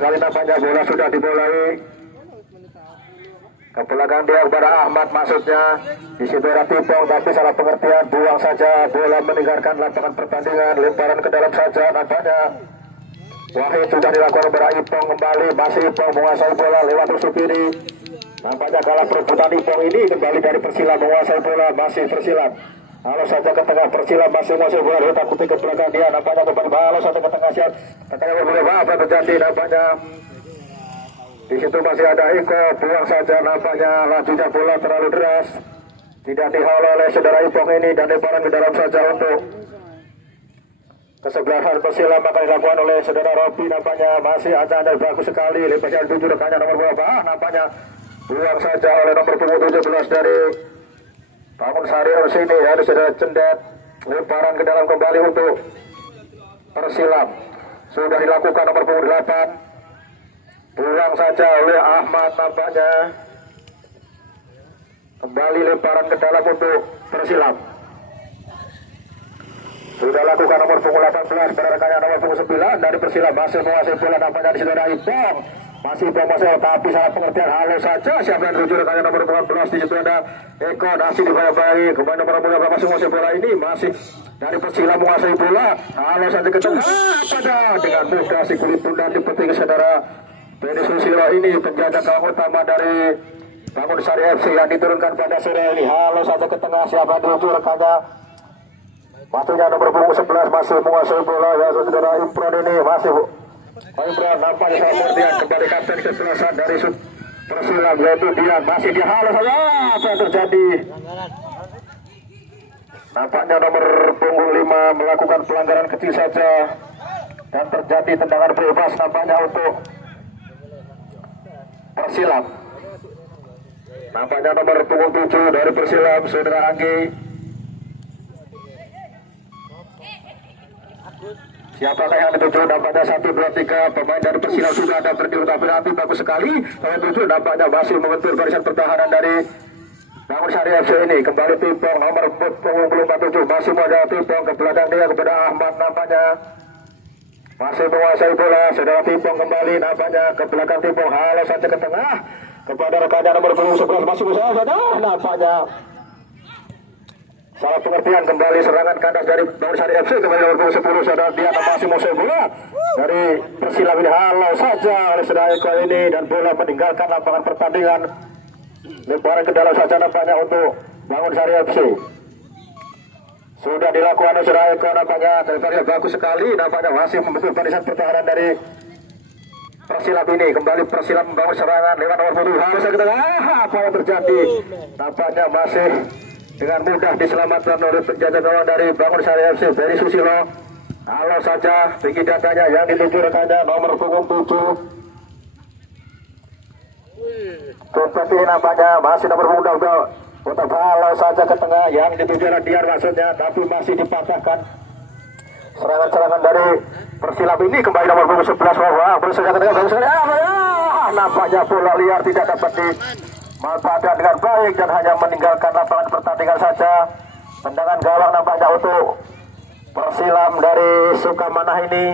Kali nampaknya bola sudah dimulai. Ke belakang dia kepada Ahmad masuknya. Di situ ada Tipong tapi salah pengertian, buang saja bola meninggalkan lapangan pertandingan, lemparan ke dalam saja nampaknya. Wahid sudah dilakukan kepada Ipong kembali, masih Ipong menguasai bola lewat tusuk kiri. Nampaknya kalah perebutan Ipong ini kembali dari Persila menguasai bola, masih Persila. Halo saja ke tengah Persila masih menguasai bola, letak putih ke belakang dia nampaknya ke halo saja ke tengah siap. Katanya berbeda apa terjadi nampaknya. Di situ masih ada Iko, buang saja nampaknya lajunya bola terlalu deras. Tidak dihalau oleh saudara Ipong ini dan lemparan ke dalam saja untuk kesebelasan Persila maka dilakukan oleh saudara Robi nampaknya masih ada bagus sekali lemparan 7 rekannya nomor berapa nampaknya buang saja oleh nomor punggung 17 dari Bangun Sari sini harus ada cendet lemparan ke dalam kembali untuk Persila sudah dilakukan nomor punggung 8 buang saja oleh Ahmad nampaknya kembali lemparan ke dalam untuk Persila. Sudah lakukan nomor punggung 18 pada rekannya nomor punggung 9 dari Persila masih menguasai bola nampaknya di situ ada Ipong masih Ipong masih tapi salah pengertian halo saja siapa yang tuju rekannya nomor 14 di situ ada Eko masih dibayar-bayar kembali nomor 14 masih menguasai bola ini masih dari Persila menguasai bola halo saja ke tengah pada dengan mudah si kulit tunda dipetik saudara Benny Susilo ini penjaga gawang utama dari Bangun Sari FC yang diturunkan pada sore ini halo saja ke tengah siapa yang tuju rekannya waktunya nomor punggung 11 masih menguasai bola ya saudara Imran ini masih Imran nampaknya salah pengertian kembali kapten kesebelasan dari Persila yaitu dia masih dia halo saja apa yang terjadi nampaknya nomor punggung 5 melakukan pelanggaran kecil saja dan terjadi tendangan bebas nampaknya untuk Persila nampaknya nomor punggung 7 dari Persila saudara Anggi. Siapakah yang dituju nampaknya 1, 2, 3 pemain dari Persila sudah ada berdiri tapi nanti bagus sekali yang dituju nampaknya masih membentur barisan pertahanan dari Bangun Sari FC ini kembali Tipong nomor punggung 47 masih mau ada Tipong ke belakang dia kepada Ahmad nampaknya masih menguasai bola saudara Tipong kembali nampaknya ke belakang Tipong halo saja ke tengah kepada rekannya nomor punggung 11 masih bersama saja nampaknya salah pengertian kembali serangan kandas dari Bangun Sari FC kembali nomor 10 saudara dia masih menguasai bola dari Persila ini halo saja oleh saudara Eko ini dan bola meninggalkan lapangan pertandingan lemparan ke dalam saja nampaknya untuk Bangun Sari FC sudah dilakukan oleh saudara Eko nampaknya lemparannya bagus sekali nampaknya masih membentuk barisan pertahanan dari Persila ini kembali Persila membangun serangan lewat nomor 10 harus ke tengah apa yang terjadi nampaknya masih dengan mudah diselamatkan oleh penjaga gawang dari Bangun Sari FC Benny Susilo halo saja tinggi datanya yang dituju rekannya nomor punggung 7 seperti nampaknya masih nomor punggung 2 untuk halo saja ke tengah yang dituju Radian maksudnya tapi masih dipatahkan serangan-serangan dari Persila ini kembali nomor punggung 11 baru saja ke tengah nampaknya bola liar tidak dapat dimanfaatkan dengan baik dan hanya meninggalkan lapangan pertandingan saja tendangan gawang nampaknya untuk Persilam dari Sukamanah ini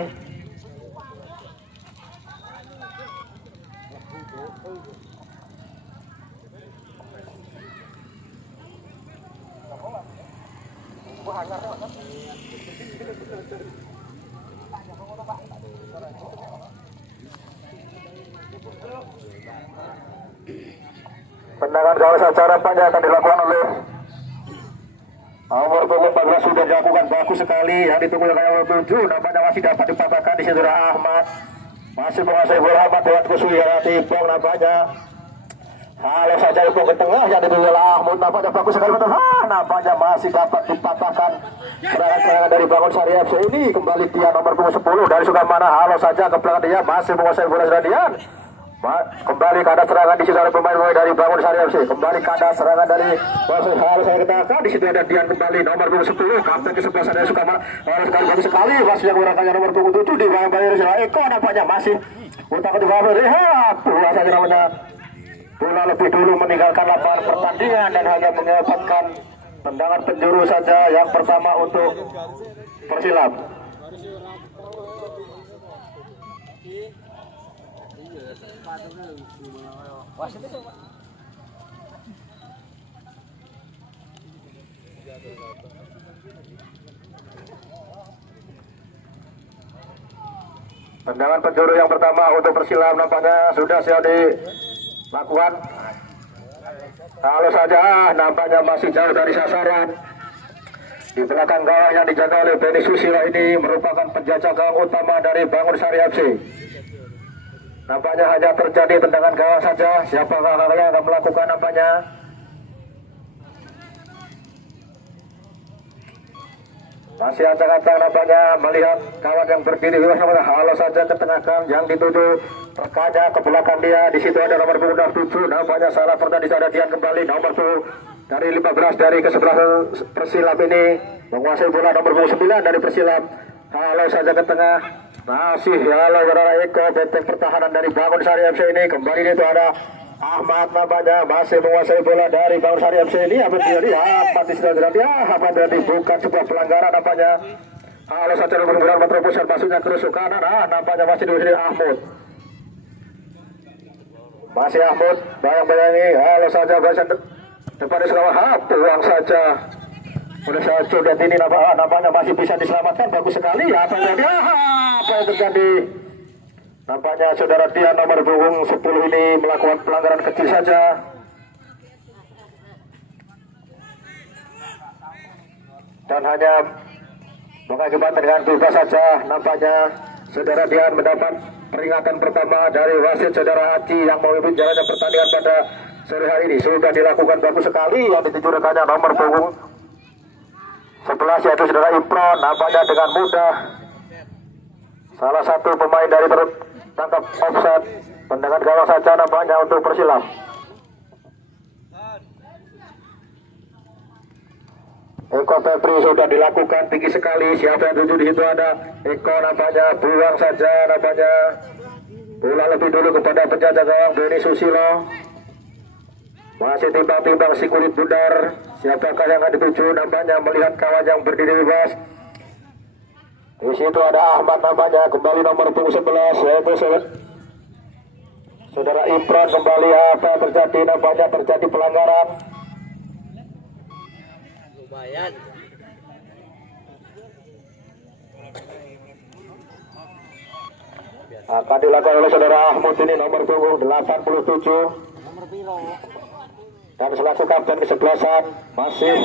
tendangan gawang secara panjang akan dilakukan oleh nomor punggung 14 sudah dilakukan bagus sekali yang ditunggu oleh nomor 7 nampaknya masih dapat dipatahkan di situ Ahmad masih menguasai bola Ahmad lewat kesulitan Tipong nampaknya halo saja Ipong ke tengah yang ditunggu oleh Ahmad nampaknya bagus sekali nampaknya masih dapat dipatahkan serangan-serangan dari Bangun Sari FC ini kembali dia nomor punggung 10 dari Sukamana halo saja ke belakang dia masih menguasai bola Radian kembali ke ada serangan di situ oleh pemain dari Bangun Sari FC kembali ke ada serangan dari halo saya katakan di situ ada Dian kembali nomor punggung 10 kapten kesebelasan dari Sukamana harus bagus sekali masih yang menggunakannya nomor punggung 7 di bawah bayar Eko nampaknya masih utak di bawah lihat bola saja namanya bola lebih dulu meninggalkan lapangan pertandingan dan hanya menyebabkan tendangan penjuru saja yang pertama untuk Persilam. Tendangan penjuru yang pertama untuk Persilam nampaknya sudah siap dilakukan. Kalau saja nampaknya masih jauh dari sasaran. Di belakang gawang yang dijaga oleh Benny Susilo ini merupakan penjaga gawang utama dari Bangun Sari FC. Nampaknya hanya terjadi tendangan gawang saja. Siapakah yang akan melakukan nampaknya? Masih acak-acak nampaknya melihat kawan yang berdiri di bawah. Halo saja ke tengah gang yang dituju rekannya ke belakang dia. Di situ ada nomor punggung 7. Nampaknya salah pertandis ada Dian kembali nomor 2 dari 15 dari ke-11 Persilam ini menguasai bola nomor punggung 9 dari Persilam. Halo saja ke tengah. Masih halo Saudara Eko benteng pertahanan dari Bangun Sari FC ini. Kembali itu ada Ahmad nampaknya masih menguasai bola dari Bangun Sari FC ini. Apa terjadi? Apa terjadi? Bukan sebuah pelanggaran nampaknya. Halo saja nomor punggung terobosan masuknya ke rusuk kanan. Nampaknya masih di Ahmad. Masih Ahmad bayang-bayangi. Halo saja bahasan depan di Selawah. Peluang saja. Udah saya coba ini nampaknya masih bisa diselamatkan. Bagus sekali. Apa yang terjadi? Nampaknya Saudara Dian nomor punggung 10 ini melakukan pelanggaran kecil saja. Dan hanya mengakibatkan dengan bebas saja. Nampaknya Saudara Dian mendapat peringatan pertama dari wasit Saudara Aci yang memimpin jalannya pertandingan pada sore hari ini. Sudah dilakukan bagus sekali yang dituju rekannya nomor punggung 11 yaitu Saudara Ipron. Nampaknya dengan mudah salah satu pemain dari tertangkap offside. Tendangan gawang saja nampaknya untuk Persilam. Eko Febri sudah dilakukan tinggi sekali. Siapa yang tuju di situ ada Eko nampaknya buang saja nampaknya. Bola lebih dulu kepada penjaga gawang Benny Susilo. Masih timbang-timbang si kulit bundar. Siapakah yang akan dituju? Nampaknya melihat kawan yang berdiri bebas. Di situ ada Ahmad nampaknya kembali nomor punggung 11 yaitu Saudara Imran kembali. Apa terjadi? Nampaknya terjadi pelanggaran. Lumayan. Akan dilakukan oleh Saudara Ahmad ini nomor punggung 87. Dan selaku kapten kesebelasan masih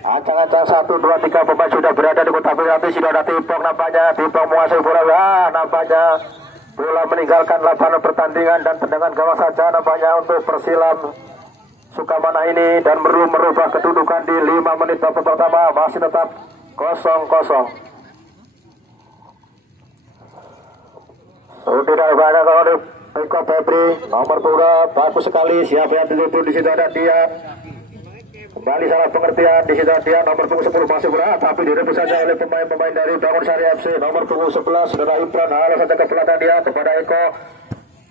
ancang-ancang 1, 2, 3 pemain sudah berada di kotak penalti. Sudah ada Timpong nampaknya. Timpong menguasai bola. Nampaknya bola meninggalkan lapangan pertandingan dan tendangan gawang saja nampaknya untuk Persilam Sukamana ini. Dan merubah kedudukan di 5 menit babak pertama. Masih tetap 0-0. Sudah banyak kalau di Eko Febri nomor punggung bagus sekali. Siapa yang ditutup di situ ada dia. Kembali salah pengertian di situ dia nomor punggung 10 masih berat tapi direbut saja oleh pemain-pemain dari Bangun Sari FC. Nomor punggung 11 Saudara Imran. Halo saja ke belakang dia kepada Eko.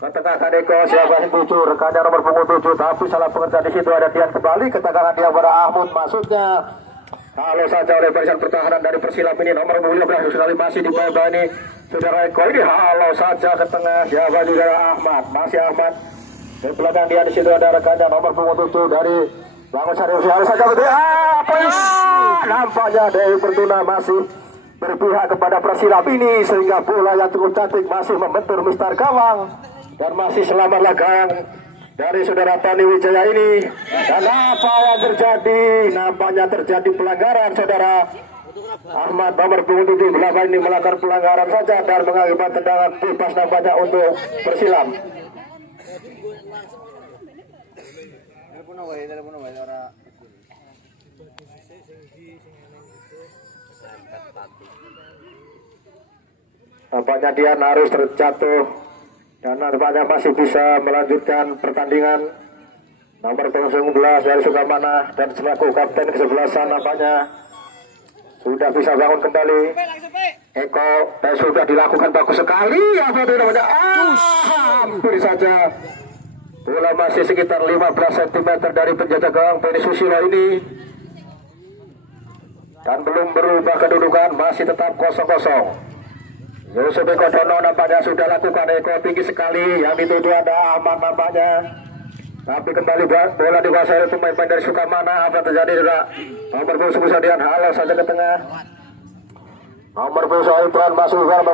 Ke tengah kan Eko. Siapa yang tuju? Rekannya nomor punggung 7 tapi salah pengertian di situ ada Dian kembali ke tengah dia pada Ahmad masuknya. Halo saja oleh barisan pertahanan dari Persilam ini nomor 15 sekali masih di bawah ini Saudara Eko ini. Halo saja ke tengah siapa juga Ahmad. Masih Ahmad. Di belakang dia di situ ada rekannya nomor punggung 7 dari Bangun Sari FC. Halo saja betul. Nampaknya Dewi Pertuna masih berpihak kepada Persilam ini sehingga bola yang cukup cantik masih membentur Mister Gawang dan masih selamat lagang dari Saudara Tony Wijaya ini. Dan apa yang terjadi? Nampaknya terjadi pelanggaran Saudara Ahmad nomor punggung 7 belakang ini melakukan pelanggaran saja dan mengakibatkan tendangan bebas nampaknya untuk Persilam. Nampaknya dia harus terjatuh dan nampaknya masih bisa melanjutkan pertandingan. Nomor punggung 11 dari Sukamana dan selaku kapten kesebelasan nampaknya sudah bisa bangun kembali. Eko dan sudah dilakukan bagus sekali. Apa itu namanya? Hampir saja. Bola masih sekitar 15 cm dari penjaga gawang Benny Susilo ini. Dan belum berubah kedudukan, masih tetap 0-0. Yusuf Eko Dono nampaknya sudah lakukan Eko tinggi sekali. Yang dituju ada Ahmad nampaknya. Tapi kembali bola dikuasai oleh pemain dari Sukamana. Apa terjadi sudah? Nomor 10 Sadian halo saja ke tengah. Nomor 10 Ibran masuk ke dalam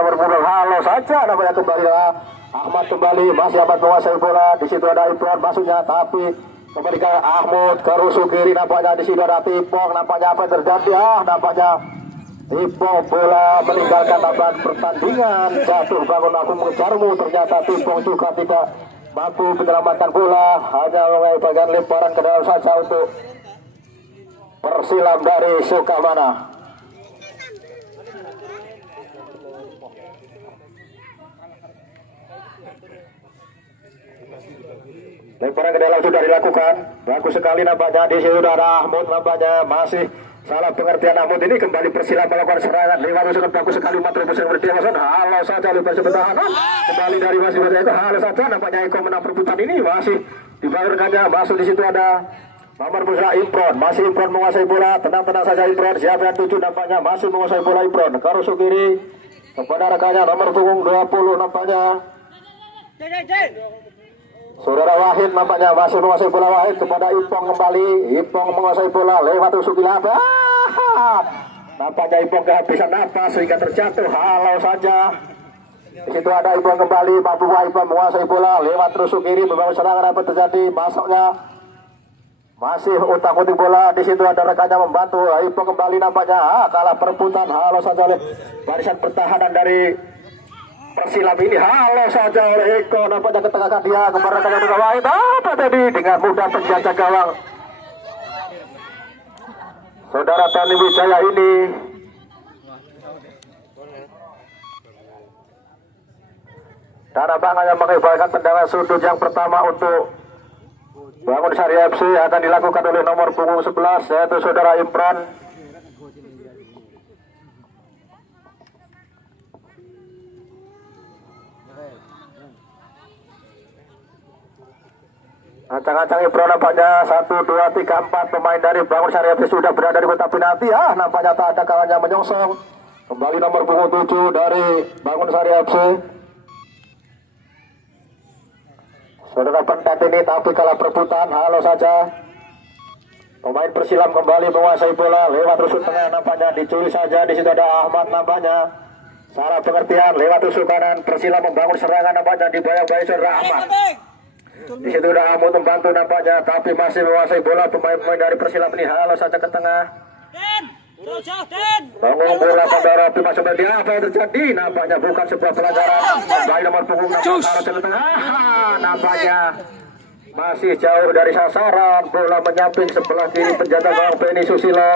nomor 10 halo saja namanya kembali lah. Ahmad kembali masih Ahmad menguasai bola. Di situ ada Ibran masuknya tapi kembali ke Ahmad ke rusuk kiri nampaknya di sini ada Tipong nampaknya apa yang terjadi nampaknya Tipong bola meninggalkan lapangan pertandingan jatuh bangun aku mengejarmu ternyata Tipong juga tidak mampu menyelamatkan bola hanya mengenai bagian lemparan ke dalam saja untuk Persilam dari Sukamana. Lemparan ke dalam sudah dilakukan. Bagus sekali nampaknya di sini sudah ada Ahmad nampaknya masih salah pengertian Ahmad ini kembali Persilam melakukan serangan. Lewat sangat bagus sekali Matrobus yang berdiri halo saja di persi pertahanan. Kembali dari masih itu halo saja nampaknya Eko menang perebutan ini masih dibayarkannya masuk di situ ada nomor 11 Impron masih Impron menguasai bola tenang-tenang saja Impron siapa yang 7 nampaknya masih menguasai bola Impron ke rusuk kiri kepada rekannya nomor punggung 20 nampaknya Saudara Wahid nampaknya masih menguasai bola Wahid kepada Ipong kembali. Ipong menguasai bola lewat rusuk Ilaba. Nampaknya Ipong kehabisan napas sehingga terjatuh. Halau saja. Di situ ada Ipong kembali. Mampu Ipong menguasai bola lewat rusuk kiri membangun serangan apa terjadi masuknya. Masih utak-utik bola. Di situ ada rekannya membantu. Ipong kembali nampaknya kalah perebutan. Halau saja oleh barisan pertahanan dari Persilam ini halo saja oleh Eko nampaknya ketengahkan dia kepada rekannya dengan Wahid apa tadi dengan mudah penjaga gawang saudara Tani Wijaya ini dan abang yang mengibarkan tendangan sudut yang pertama untuk Bangun Sari FC akan dilakukan oleh nomor punggung 11 yaitu saudara Imran. Ancang-ancang Ibro nampaknya 1, 2, 3, 4 pemain dari Bangun Sari FC sudah berada di kotak penalti. Nampaknya tak ada kawannya menyongsong. Kembali nomor punggung 7 dari Bangun Sari FC. Saudara pendat ini tapi kalah perebutan. Halo saja. Pemain Persilam kembali menguasai bola lewat rusuk tengah nampaknya dicuri saja. Di situ ada Ahmad nampaknya. Salah pengertian lewat rusuk kanan. Persilam membangun serangan nampaknya dibayang-bayang saudara Ahmad. Di situ udah Ahmad membantu nampaknya tapi masih menguasai bola pemain-pemain dari Persilam ini. Halo saja ke tengah. Bangun bola pada Rapi masuk ke dia. Apa yang terjadi? Nampaknya bukan sebuah pelanggaran. Baik nomor punggung nampaknya ke tengah. Nampaknya masih jauh dari sasaran. Bola menyamping sebelah kiri penjaga gawang Beni Susilo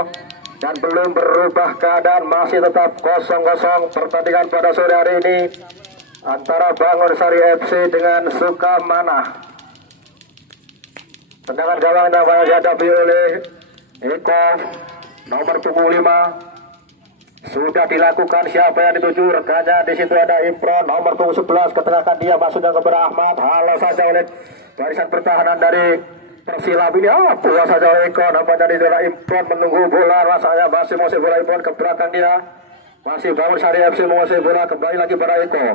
dan belum berubah keadaan masih tetap 0-0 pertandingan pada sore hari ini antara Bangun Sari FC dengan Sukamana. Tendangan gawang yang dihadapi oleh Eko nomor punggung 5 sudah dilakukan. Siapa yang dituju rekannya? Di situ ada Impron nomor punggung 11 ketengahkan dia masuknya kepada Ahmad. Halo saja oleh barisan pertahanan dari Persilam ini. Bola saja oleh Eko nampaknya di daerah Impron menunggu bola rasanya masih menguasai bola Impron ke belakang dia. Masih Bangun Sari FC menguasai bola kembali lagi pada Eko.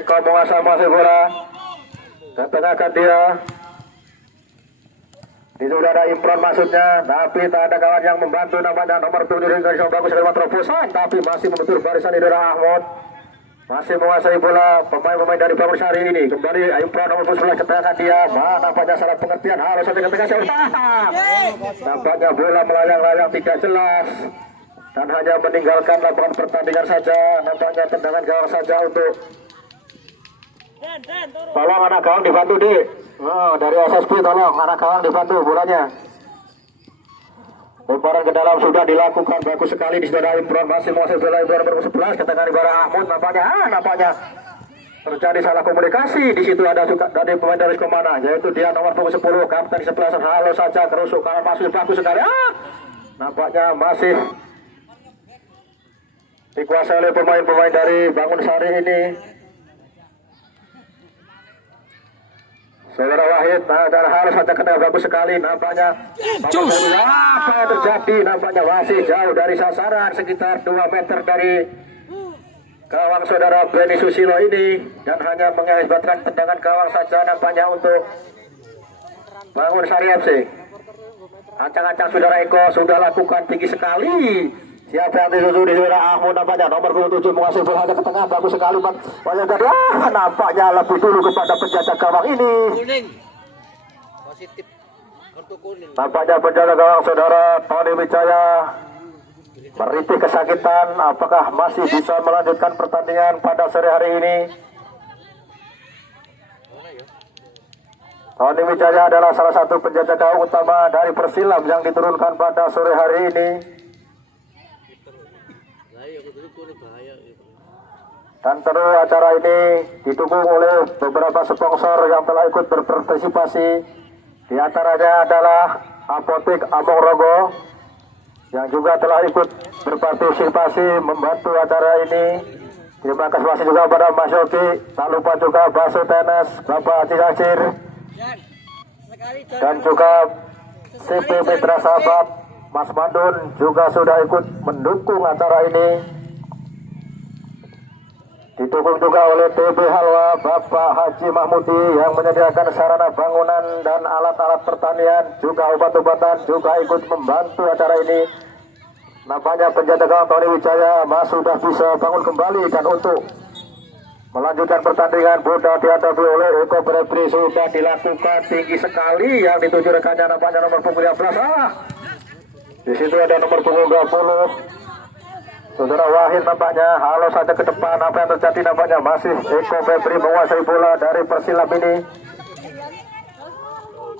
Eko menguasai bola ketengahkan dia. Di sudah ada Impron masuknya tapi tak ada kawan yang membantu nampaknya nomor 7 dari bagus sekali terobosan tapi masih membentur barisan di daerah Ahmad. Masih menguasai bola pemain-pemain dari Bangun Sari ini. Kembali Impron nomor 11 ketengahkan dia. Nampaknya salah pengertian. Harus sampai ke tengah nampaknya bola melayang-layang tidak jelas dan hanya meninggalkan lapangan pertandingan saja. Nampaknya tendangan gawang saja untuk tolong anak gawang dibantu deh. Dari SSP tolong anak gawang dibantu bolanya. Lemparan ke dalam sudah dilakukan bagus sekali di saudara Impron masih menguasai bola Impron nomor 11 katakan di barang Ahmad nampaknya terjadi salah komunikasi. Di situ ada juga dari pemain dari Sukamana yaitu dia nomor punggung 10 kapten 11. Halo saja kerusuk kanan masuk bagus sekali. Nampaknya masih dikuasai oleh pemain-pemain dari Bangun Sari ini. Saudara Wahid, dan harus saja kena bagus sekali nampaknya. Apa yang terjadi? Nampaknya masih jauh dari sasaran sekitar 2 meter dari gawang saudara Benny Susilo ini dan hanya mengakibatkan tendangan gawang saja nampaknya untuk Bangun Sari FC. Ancang-ancang saudara Eko sudah lakukan tinggi sekali. Siapa yang dituju di saudara Ahmad nampaknya nomor 27 menguasai bola ke tengah, bagus sekali banyak tadi. Nampaknya lebih dulu kepada penjaga gawang ini. Nampaknya penjaga gawang saudara Tony Wijaya merintih kesakitan. Apakah masih bisa melanjutkan pertandingan pada sore hari ini? Tony Wijaya adalah salah satu penjaga gawang utama dari Persilam yang diturunkan pada sore hari ini. Dan tentu acara ini didukung oleh beberapa sponsor yang telah ikut berpartisipasi. Di antaranya adalah Apotek Among Rogo yang juga telah ikut berpartisipasi membantu acara ini. Terima kasih juga pada Mas Yogi, tak lupa juga Baso Tenis, Bapak Haji Nasir, dan juga CP Mitra Sahabat Mas Mandun juga sudah ikut mendukung acara ini. Didukung juga oleh TB Halwa Bapak Haji Mahmudi yang menyediakan sarana bangunan dan alat-alat pertanian, juga obat-obatan juga ikut membantu acara ini. Nampaknya penjaga gawang Tony Wijaya sudah bisa bangun kembali dan untuk melanjutkan pertandingan bola dihadapi oleh Eko Brebri sudah dilakukan tinggi sekali yang dituju rekannya nampaknya nomor punggung 13. Di situ ada nomor punggung 20. Saudara Wahid nampaknya halo saja ke depan. Apa yang terjadi nampaknya masih Eko Febri menguasai bola dari Persilam ini.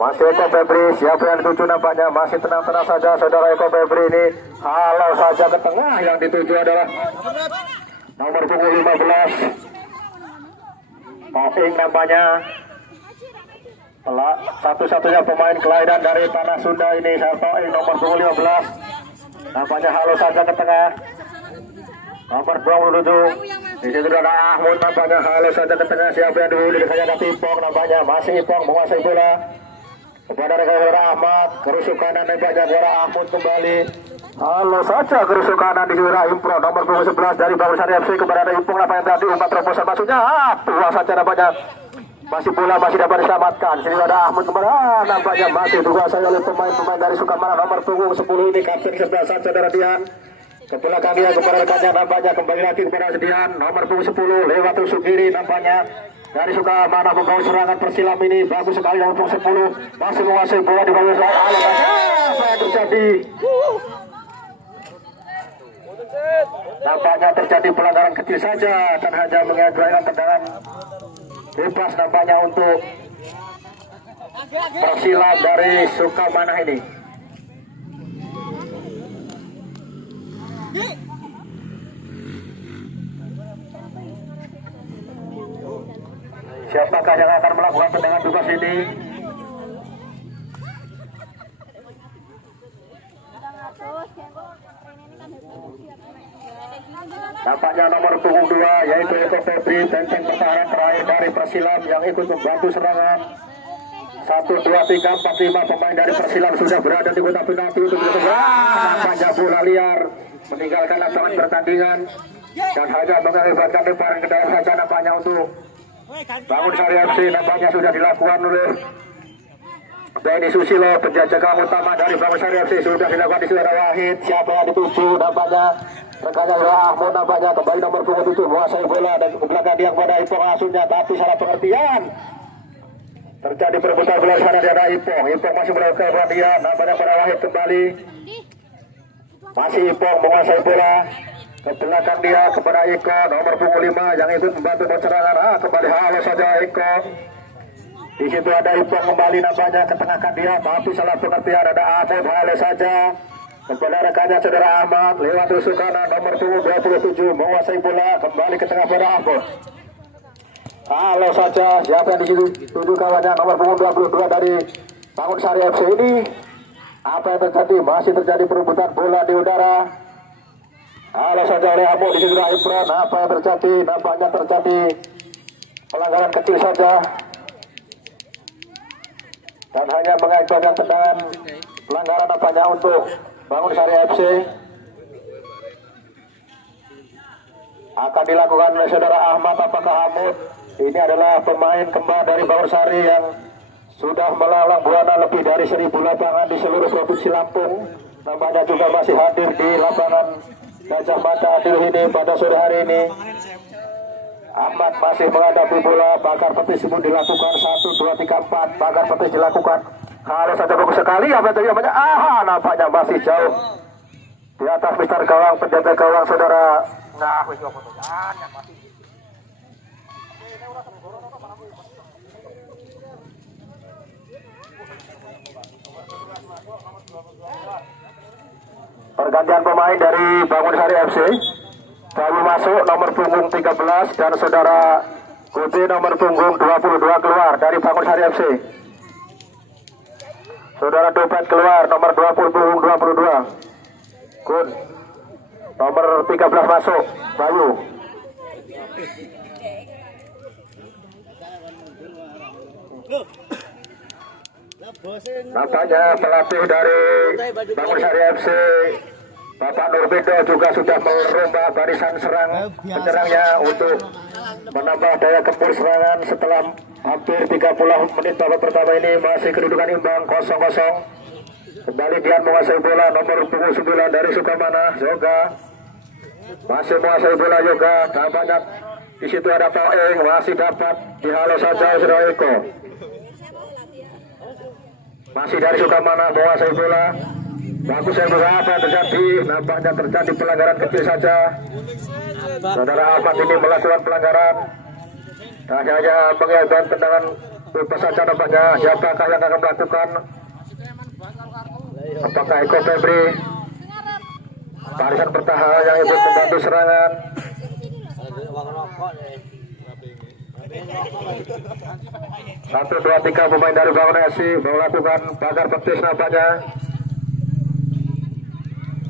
Masih Eko Febri, siapa yang dituju nampaknya masih tenang-tenang saja saudara Eko Febri ini. Halo saja ke tengah, yang dituju adalah nomor punggung 15 Taufik nampaknya. Satu-satunya pemain kelahiran dari tanah Sunda ini, Taufik nomor punggung 15. Nampaknya halo saja ke tengah. Nomor 27 di situ ada Ahmad nampaknya halo saja ke tengah. Siapa yang dulu dekatnya ada Ipong nampaknya masih Ipong menguasai bola kepada rekan Ahmad. Kerusuk kanan nampaknya suara Ahmad kembali. Halo saja kerusuk kanan di suara Impro nomor 11 dari Bangun Sari FC kepada ada Ipong. Apa yang tadi umpat terobosan maksudnya tua saja nampaknya. Masih bola masih dapat diselamatkan. Sini ada Ahmad kembali. Nampaknya masih dikuasai oleh pemain-pemain dari Sukamana nomor punggung 10 ini kapten 11 saudara Dian. Ke belakang dia kepada rekannya nampaknya kembali lagi kepada Sedian nomor punggung 10 lewat tusuk kiri nampaknya dari Sukamana membawa serangan Persilam ini bagus sekali nomor punggung 10 masih menguasai bola di bawah apa yang terjadi? Nampaknya terjadi pelanggaran kecil saja dan hanya mengajukan tendangan bebas nampaknya untuk Persilam dari Sukamana ini. Siapakah yang akan melakukan tendangan bebas ini? Nampaknya nomor punggung 2 yaitu Eko Febri, benteng pertahanan terakhir dari Persilam yang ikut membantu serangan. 1, 2, 3, 4, 5 pemain dari Persilam sudah berada di kotak penalti untuk nampaknya bola liar meninggalkan lapangan pertandingan dan hanya mengakibatkan lemparan ke dalam saja nampaknya untuk Bangun Sari FC. Nampaknya sudah dilakukan oleh Benny Susilo, penjaga utama dari Bangun Sari FC sudah dilakukan di saudara Wahid. Siapa yang dituju nampaknya rekannya Ahmad nampaknya kembali nomor punggung 7 menguasai bola dan ke belakang dia kepada Ipong asuhnya tapi salah pengertian. Terjadi perebutan bola di sana di ada Ipong. Ipong masih melakukan perhatian nampaknya pada Wahid kembali. Masih Ipong menguasai bola. Ke belakang dia kepada Eko nomor punggung 5 yang ikut membantu serangan. Kembali halo saja Eko. Di situ ada Ipong kembali nampaknya ketengahkan dia tapi salah pengertian ada Ahmad halo saja. Kepada rekannya saudara Ahmad lewat tusuk kanan nomor punggung 27 menguasai bola kembali ke tengah pada Ahmad. Halo saja siapa yang di situ tuju kawannya nomor punggung 22 dari Bangun Sari FC ini. Apa yang terjadi? Masih terjadi perebutan bola di udara. Halo saja oleh Ahmad di situ Imran. Apa yang terjadi? Nampaknya terjadi pelanggaran kecil saja dan hanya mengakibatkan tendangan pelanggaran nampaknya untuk Bangun Sari FC. akan dilakukan oleh saudara Ahmad apakah Hamud. Ini adalah pemain kembar dari Bangunsari yang sudah melalang buana lebih dari 1000 lapangan di seluruh provinsi Lampung. Namanya juga masih hadir di lapangan Gajah Mada Adil ini pada sore hari ini. Ahmad masih menghadapi bola, bakar petis pun dilakukan 1, 2, 3, 4, bakar petis dilakukan. Kalau saja bagus sekali, apa itu namanya? Nampaknya masih jauh di atas mister gawang, penjaga gawang saudara. Nah, pergantian pemain dari Bangunsari FC. Baru masuk nomor punggung 13 dan saudara Kuti nomor punggung 22 keluar dari Bangunsari FC. Saudara Dompet keluar nomor 20 punggung 22. Kun nomor 13 masuk Bayu. Nampaknya pelatih dari Bangunsari FC Bapak Nurbido juga sudah merubah barisan serang penyerangnya untuk menambah daya gempur serangan setelah hampir 30 menit babak pertama ini masih kedudukan imbang 0-0. Kembali Dian menguasai bola nomor punggung 9 dari Sukamana Yoga. Masih menguasai bola Yoga. Tampaknya di situ ada Toeng masih dapat dihalau saja Eko. Masih dari Sukamana menguasai bola. Bagus yang berapa terjadi, nampaknya terjadi pelanggaran kecil saja. Saudara Ahmad ini melakukan pelanggaran. Hanya mengajukan tendangan bebas saja nampaknya. Siapakah yang akan melakukan? Apakah Eko Febri? Barisan pertahanan yang ikut membantu serangan. 1, 2, 3 pemain dari Bangunsari melakukan pagar petis nampaknya.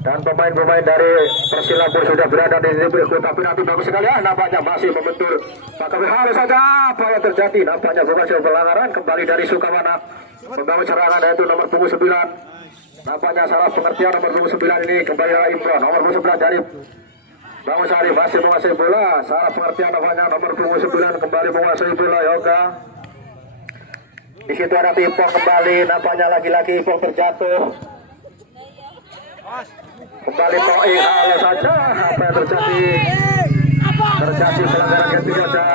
Dan pemain-pemain dari Persilambur sudah berada di berikut, tapi nanti bagus sekali nampaknya masih membentur. Maka harus saja apa yang terjadi, nampaknya bukan sebuah pelanggaran kembali dari Sukamana membangun serangan yaitu nomor punggung 9. Nampaknya salah pengertian nomor punggung 9 ini kembali Imron nomor punggung 9 dari Bangunsari masih menguasai bola. Salah pengertian nampaknya nomor punggung 9 kembali menguasai bola Yoga. Di situ ada Ipong kembali, nampaknya lagi-lagi Ipong terjatuh. Kembali Toei, halo saja apa yang terjadi pelanggaran yang tidak ada.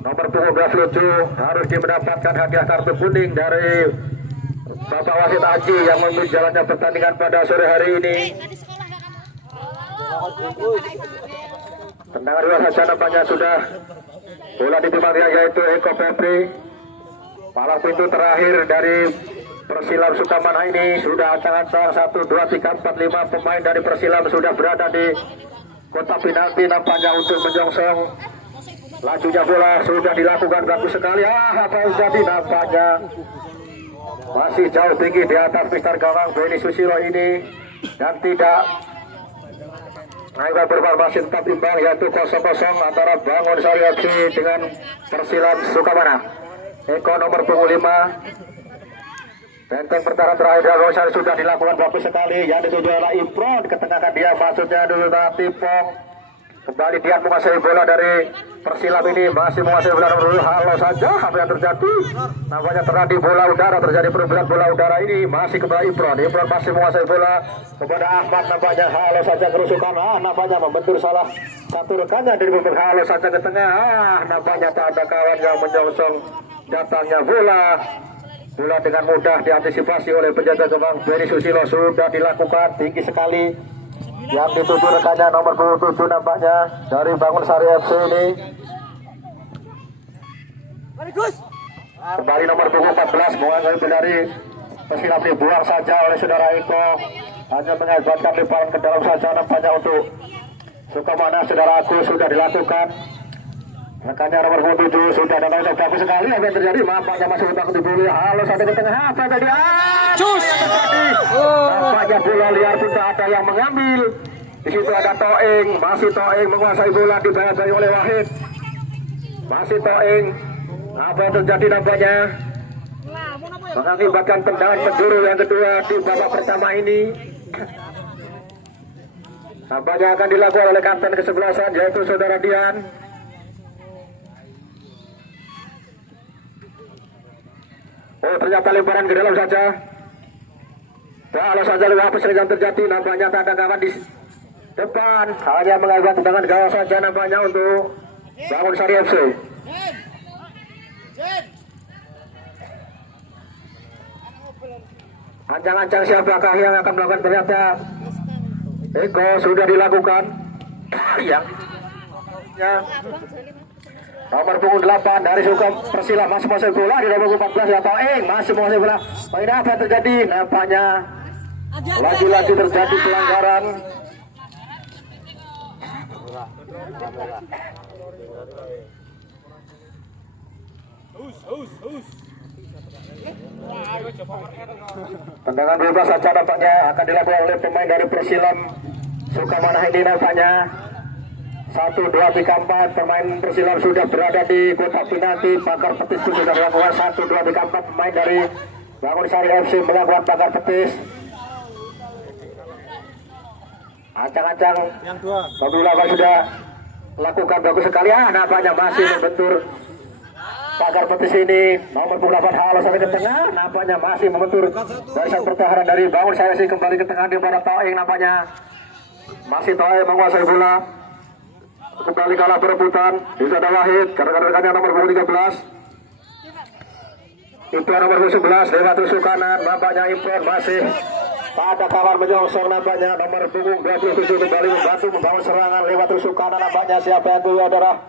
Nomor punggung 27 harus mendapatkan hadiah kartu kuning dari Bapak Wasit Aji yang memimpin jalannya pertandingan pada sore hari ini. Tendangan luar saja nampaknya sudah bola ditimbang yaitu Eko Febri. Palang pintu terakhir dari Persilam Sukamana ini sudah ancang-ancang 1, 2, 3, 4, 5 pemain dari Persilam sudah berada di kotak penalti nampaknya untuk menyongsong lajunya bola sudah dilakukan bagus sekali. Apa yang jadi nampaknya masih jauh tinggi di atas mister gawang Beni Susilo ini dan tidak naik berubah masih tetap imbang yaitu 0-0 antara Bangunsari FC dengan Persilam Sukamana. Eko nomor punggung 5. Benteng pertahanan terakhir dari Bangunsari sudah dilakukan bagus sekali. Yang dituju adalah Imron, ketengahkan dia maksudnya dulu Tipong. Kembali dia menguasai bola dari Persilam ini masih menguasai bola nomor 2. Halo saja apa yang terjadi? Nampaknya terjadi bola udara, terjadi perebutan bola udara ini masih kepada Imron. Imron masih menguasai bola kepada Ahmad nampaknya halo saja kerusukan. Nampaknya membentur salah satu rekannya dari bebek halo saja ke tengah. Nampaknya tak ada kawan yang menyongsong datangnya bola. Bola dengan mudah diantisipasi oleh penjaga gawang Beni Susilo sudah dilakukan tinggi sekali. Yang dituju rekannya nomor 27 nampaknya dari Bangunsari FC ini. Kembali nomor punggung 14 mengambil dari Persilam dibuang saja oleh saudara Eko. Hanya mengajukan lemparan ke dalam saja nampaknya untuk Sukamana. Saudara aku sudah dilakukan. Rekannya nomor 27 sudah datang bagus sekali apa yang terjadi nampaknya masih letak di bola. Halo sampai ke tengah apa tadi? Cus. Nampaknya bola liar pun tak ada yang mengambil. Di situ ada Toeng, masih Toeng menguasai bola dibayar oleh Wahid. Masih Toeng. Apa yang terjadi nampaknya mengakibatkan tendangan penjuru yang kedua di babak pertama ini. Nampaknya akan dilakukan oleh kapten kesebelasan yaitu saudara Dian. Oh, ternyata lemparan ke dalam saja. Kalau saja apa yang terjadi, nampaknya tak ada kawan di depan, hanya mengajukan tendangan gawang saja nampaknya untuk Bangun Sari FC. Ancang-ancang siapakah yang akan melakukan, ternyata Eko sudah dilakukan. Yang ya. Nomor punggung 8 dari Sukom Persila masih menguasai bola di nomor 14 atau masih menguasai bola. Ini apa yang terjadi? Nampaknya lagi-lagi terjadi pelanggaran. Tendangan bebas saja nampaknya akan dilakukan oleh pemain dari Persilam Sukamana ini. Nampaknya 1-2 tiga 4 pemain Persilam sudah berada di kotak penalti. Pagar petis pun sudah dilakukan. 1-2 tiga 4 pemain dari Bangun Sari FC melakukan pagar petis. Ancang-ancang mobil lawan sudah lakukan bagus sekali. Nampaknya masih membentur pagar petis ini. Nomor 8 Halo sampai ke tengah. Nampaknya masih membentur barisan pertahanan dari Bangun Sari FC. Kembali ke tengah di mana Toeng. Nampaknya masih Toeng menguasai bola. Kembali kalah perebutan di sana Wahid karena rekannya nomor 13. Itu nomor 11 lewat tusuk kanan. Nampaknya Impon masih pada kawan menyongsong. Nampaknya nomor punggung 27 kembali membantu membangun serangan lewat tusuk kanan. Nampaknya siapa yang dulu adalah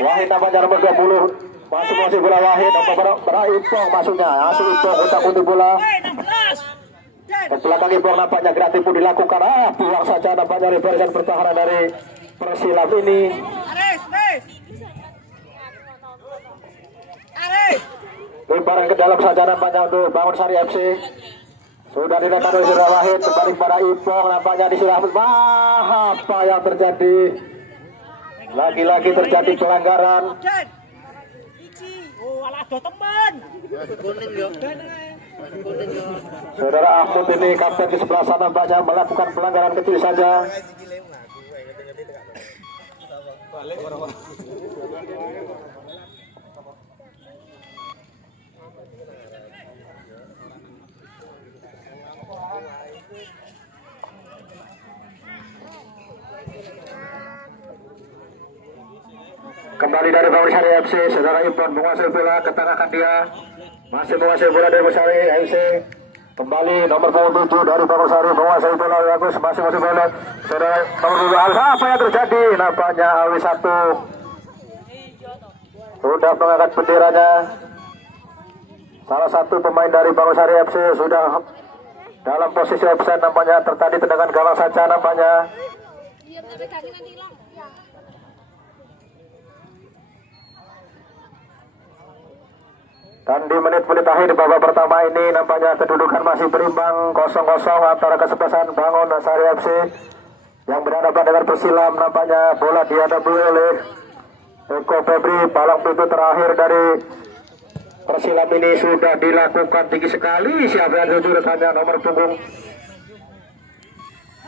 Wahid. Nampaknya nomor 20 masih bola Wahid. Nomor Impong masuknya asli Impong utak-utik bola ke belakang Impong. Nampaknya gratis pun dilakukan. Buang saja nampaknya dari barisan pertahanan dari Persilam ini. Lemparan ke dalam saja nampaknya untuk Bangun Sari FC. Sudah dilakukan oleh Zira Wahid. Kembali pada Ipong. Nampaknya di Sirah. Apa yang terjadi? Lagi-lagi terjadi pelanggaran. Saudara Ahmad ini kapten di sebelah sana nampaknya melakukan pelanggaran kecil saja. Kembali dari Bangun Sari FC, saudara Impon menguasai bola, ketengahkan dia. Masih menguasai bola dari Bangun Sari FC. Kembali nomor 7 dari Bangun Sari menguasai bola. Bagus, masih bola. Saudara nomor 2 Alwi, apa yang terjadi? Nampaknya Alwi 1 sudah mengangkat benderanya. Salah satu pemain dari Bangun Sari FC sudah dalam posisi offside. Nampaknya tertadi tendangan gawang saja nampaknya. Dan di menit-menit akhir babak pertama ini nampaknya kedudukan masih berimbang 0-0 antara kesebelasan Bangun Sari FC yang berhadapan dengan Persilam. Nampaknya bola dihadapi oleh Eko Febri. Palang pintu terakhir dari Persilam ini sudah dilakukan tinggi sekali. Siapa yang jujur rekannya nomor punggung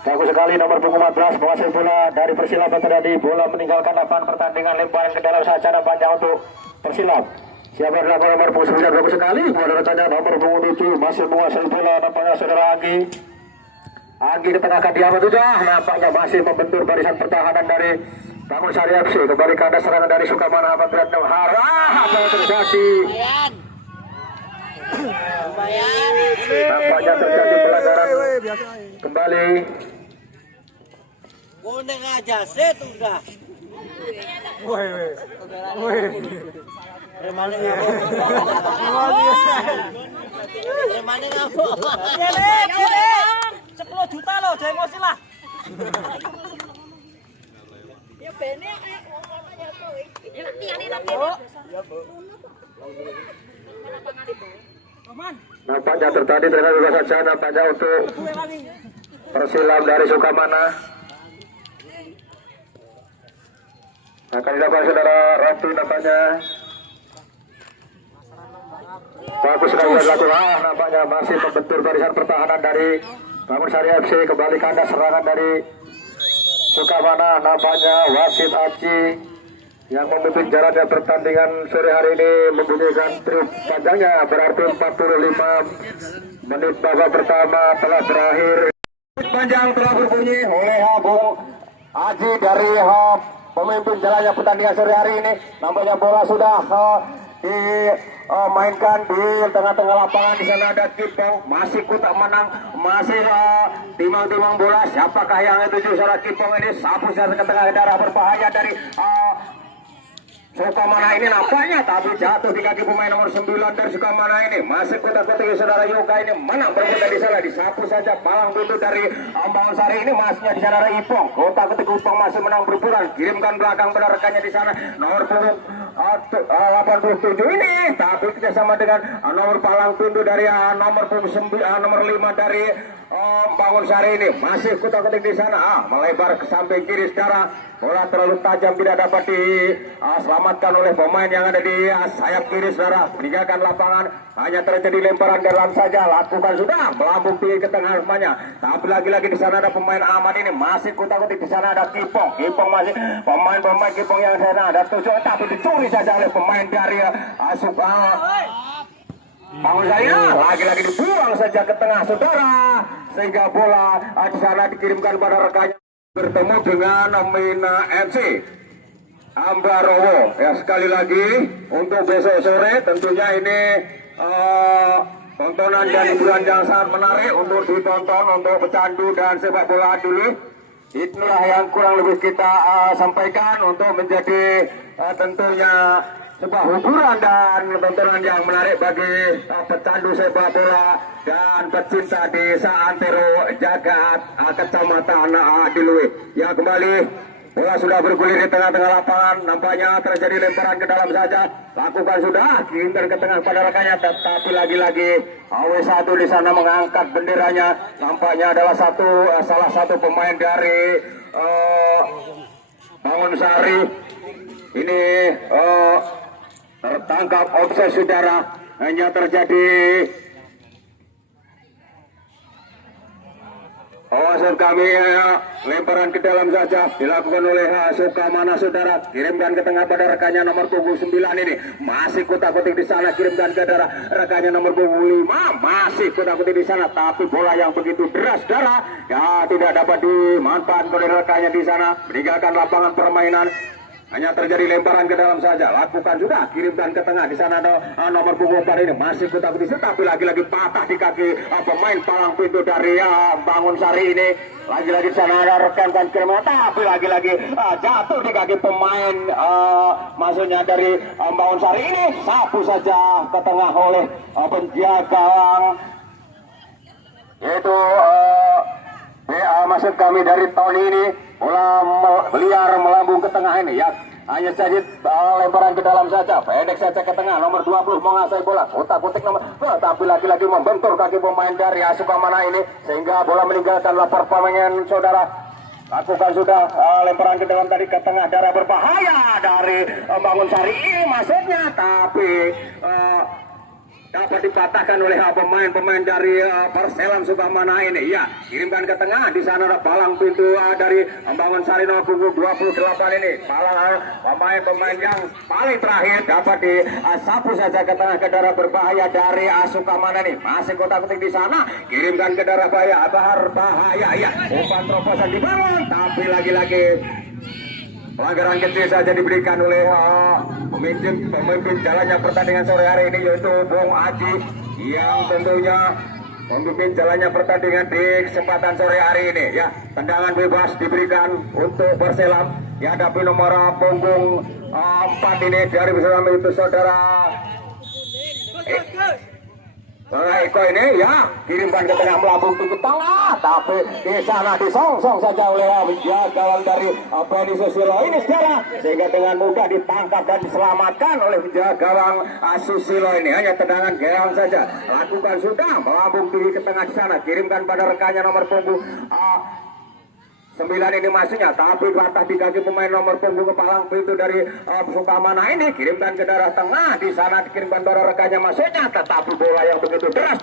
bagus sekali nomor punggung 14 menguasai bola dari Persilam. Terjadi bola meninggalkan lapangan pertandingan, lemparan ke dalam saja nampaknya untuk Persilam. Siapa yang nomor punggung 9 bagus sekali kepada rekannya nomor punggung 7 masih menguasai bola. Nampaknya saudara Anggi ketengahkan dia sudah nampaknya masih membentur barisan pertahanan dari Bangun Sari FC. Kembali ke ada serangan dari Sukamana. Apa yang terjadi? Nampaknya terjadi pelanggaran kembali. Kuning aja set udah. Remane ngapa? Remane ngapa? 10 juta loh, jangan emosi lah. Ya bene ngomongnya kowe. Ya tiane nanti. Nampaknya terjadi dengan juga saja nampaknya untuk Persilam dari Sukamana. Akan dilakukan saudara Ratu nampaknya. Bagus sekali dilakukan. Nampaknya masih membentur barisan pertahanan dari Namun Sari FC kembali kandas serangan dari Sukamana, nampaknya wasit Aci yang memimpin jalannya pertandingan sore hari ini membunyikan truk panjangnya, berarti 45 menit babak pertama telah berakhir. Panjang telah berbunyi oleh Bung Aji dari pemimpin jalannya pertandingan sore hari ini. Nampaknya bola sudah dimainkan di tengah-tengah lapangan. Di sana ada Kipong, masih kutak menang, masih timang-timang bola. Siapakah yang dituju? Saudara Kipong ini sapu saja ke tengah, darah berbahaya dari Sukamana ini nampaknya, tapi jatuh di kaki pemain nomor 9 dari Sukamana ini. Masih kutak-kutik saudara Yoga ini menang berbuka di sana, disapu saja palang pintu dari Bangun Sari ini. Masnya di sana ada Ipong, kutak-kutik Ipong masih menang berbulan, kirimkan belakang pada rekannya di sana nomor 87 ini, tapi kerjasama dengan nomor palang pintu dari nomor 5 dari Bangun Sari ini. Masih kutak-kutik di sana, melebar ke samping kiri sekarang. Bola terlalu tajam, tidak dapat diselamatkan oleh pemain yang ada di sayap kiri saudara. Meninggalkan lapangan, hanya terjadi lemparan dalam saja. Lakukan sudah melambung tinggi ke tengah semuanya. Tapi lagi-lagi di sana ada pemain aman ini. Masih kutak-kutik di sana ada Kipong. Kipong masih pemain Kipong yang sana ada 7, tapi dicuri saja oleh pemain dari Bangun Sari. Lagi-lagi dibuang saja ke tengah saudara, sehingga bola di sana dikirimkan pada rekannya. Bertemu dengan Mina FC Ambarowo. Ya, sekali lagi untuk besok sore tentunya ini tontonan dan hiburan yang sangat menarik untuk ditonton, untuk pecandu dan sepak bola dulu. Itulah yang kurang lebih kita sampaikan untuk menjadi tentunya sebuah hiburan dan tontonan yang menarik bagi pecandu sepak bola dan pecinta desa Antero Jagat, Kecamatan Dilui. Ya, kembali bola sudah bergulir di tengah-tengah lapangan. Nampaknya terjadi lemparan ke dalam saja. Lakukan sudah, kirimkan ke tengah pada rekannya, tetapi lagi-lagi AW1 di sana mengangkat benderanya. Nampaknya adalah salah satu pemain dari Bangun Sari ini tertangkap offside saudara. Hanya terjadi wasit kami lemparan ke dalam saja dilakukan oleh Sukamana saudara. Kirimkan ke tengah pada rekannya nomor punggung 9 ini. Masih kutak-kutik di sana, kirimkan ke darah rekannya nomor punggung 5. Masih kutak-kutik di sana, tapi bola yang begitu deras saudara ya tidak dapat dimanfaatkan oleh rekannya di sana. Meninggalkan lapangan permainan. Hanya terjadi lemparan ke dalam saja. Lakukan sudah, kirimkan ke tengah. Di sana ada nomor punggung 4 ini. Masih kutak-kutik, tapi lagi-lagi patah di kaki pemain palang pintu dari Bangun Sari ini. Lagi-lagi di sana ada rekan-rekan kirim, tapi lagi-lagi jatuh di kaki pemain maksudnya dari Bangun Sari ini. Sapu saja ke tengah oleh penjaga yaitu maksud kami dari tahun ini. Bola liar melambung ke tengah ini ya. Hanya saja lemparan ke dalam saja. Pendek saja ke tengah. Nomor 20 menguasai bola. Kutak-kutik nomor. Tapi lagi-lagi membentur kaki pemain dari Sukamana ini. Sehingga bola meninggalkan lapar pemain saudara. Lakukan sudah lemparan ke dalam tadi ke tengah. Darah berbahaya dari Bangun Sari ini maksudnya. Tapi dapat dipatahkan oleh pemain-pemain dari Perselam Sukamana ini. Ya, kirimkan ke tengah. Di sana ada palang pintu dari Bangun Sari nomor punggung 28 ini. Palang pemain-pemain yang paling terakhir dapat disapu saja ke tengah ke darah berbahaya dari Sukamana ini. Masih kotak-kotak di sana. Kirimkan ke darah bahaya. Ya, umpan terobosan dibangun, tapi lagi-lagi pelanggaran kecil saja diberikan oleh pemimpin jalannya pertandingan sore hari ini, yaitu Bung Aji, yang tentunya memimpin jalannya pertandingan di kesempatan sore hari ini. Ya, tendangan bebas diberikan untuk Perselam. Dihadapi nomor punggung 4 ini dari Perselam itu saudara Eko ini ya, kirimkan ke tengah melambung ke tengah, tapi di sana disongsong saja oleh penjaga dari Penny Susilo ini sekarang, sehingga dengan mudah ditangkap dan diselamatkan oleh penjaga Susilo ini. Hanya tendangan gelang saja. Lakukan sudah melambung tinggi ke tengah di sana, kirimkan pada rekannya nomor punggung 9 9 ini masuknya, tapi patah di kaki pemain nomor punggung palang pintu dari Sukamana ini, kirimkan ke daerah tengah, di sana dikirimkan para rekannya masuknya, tetapi bola yang begitu deras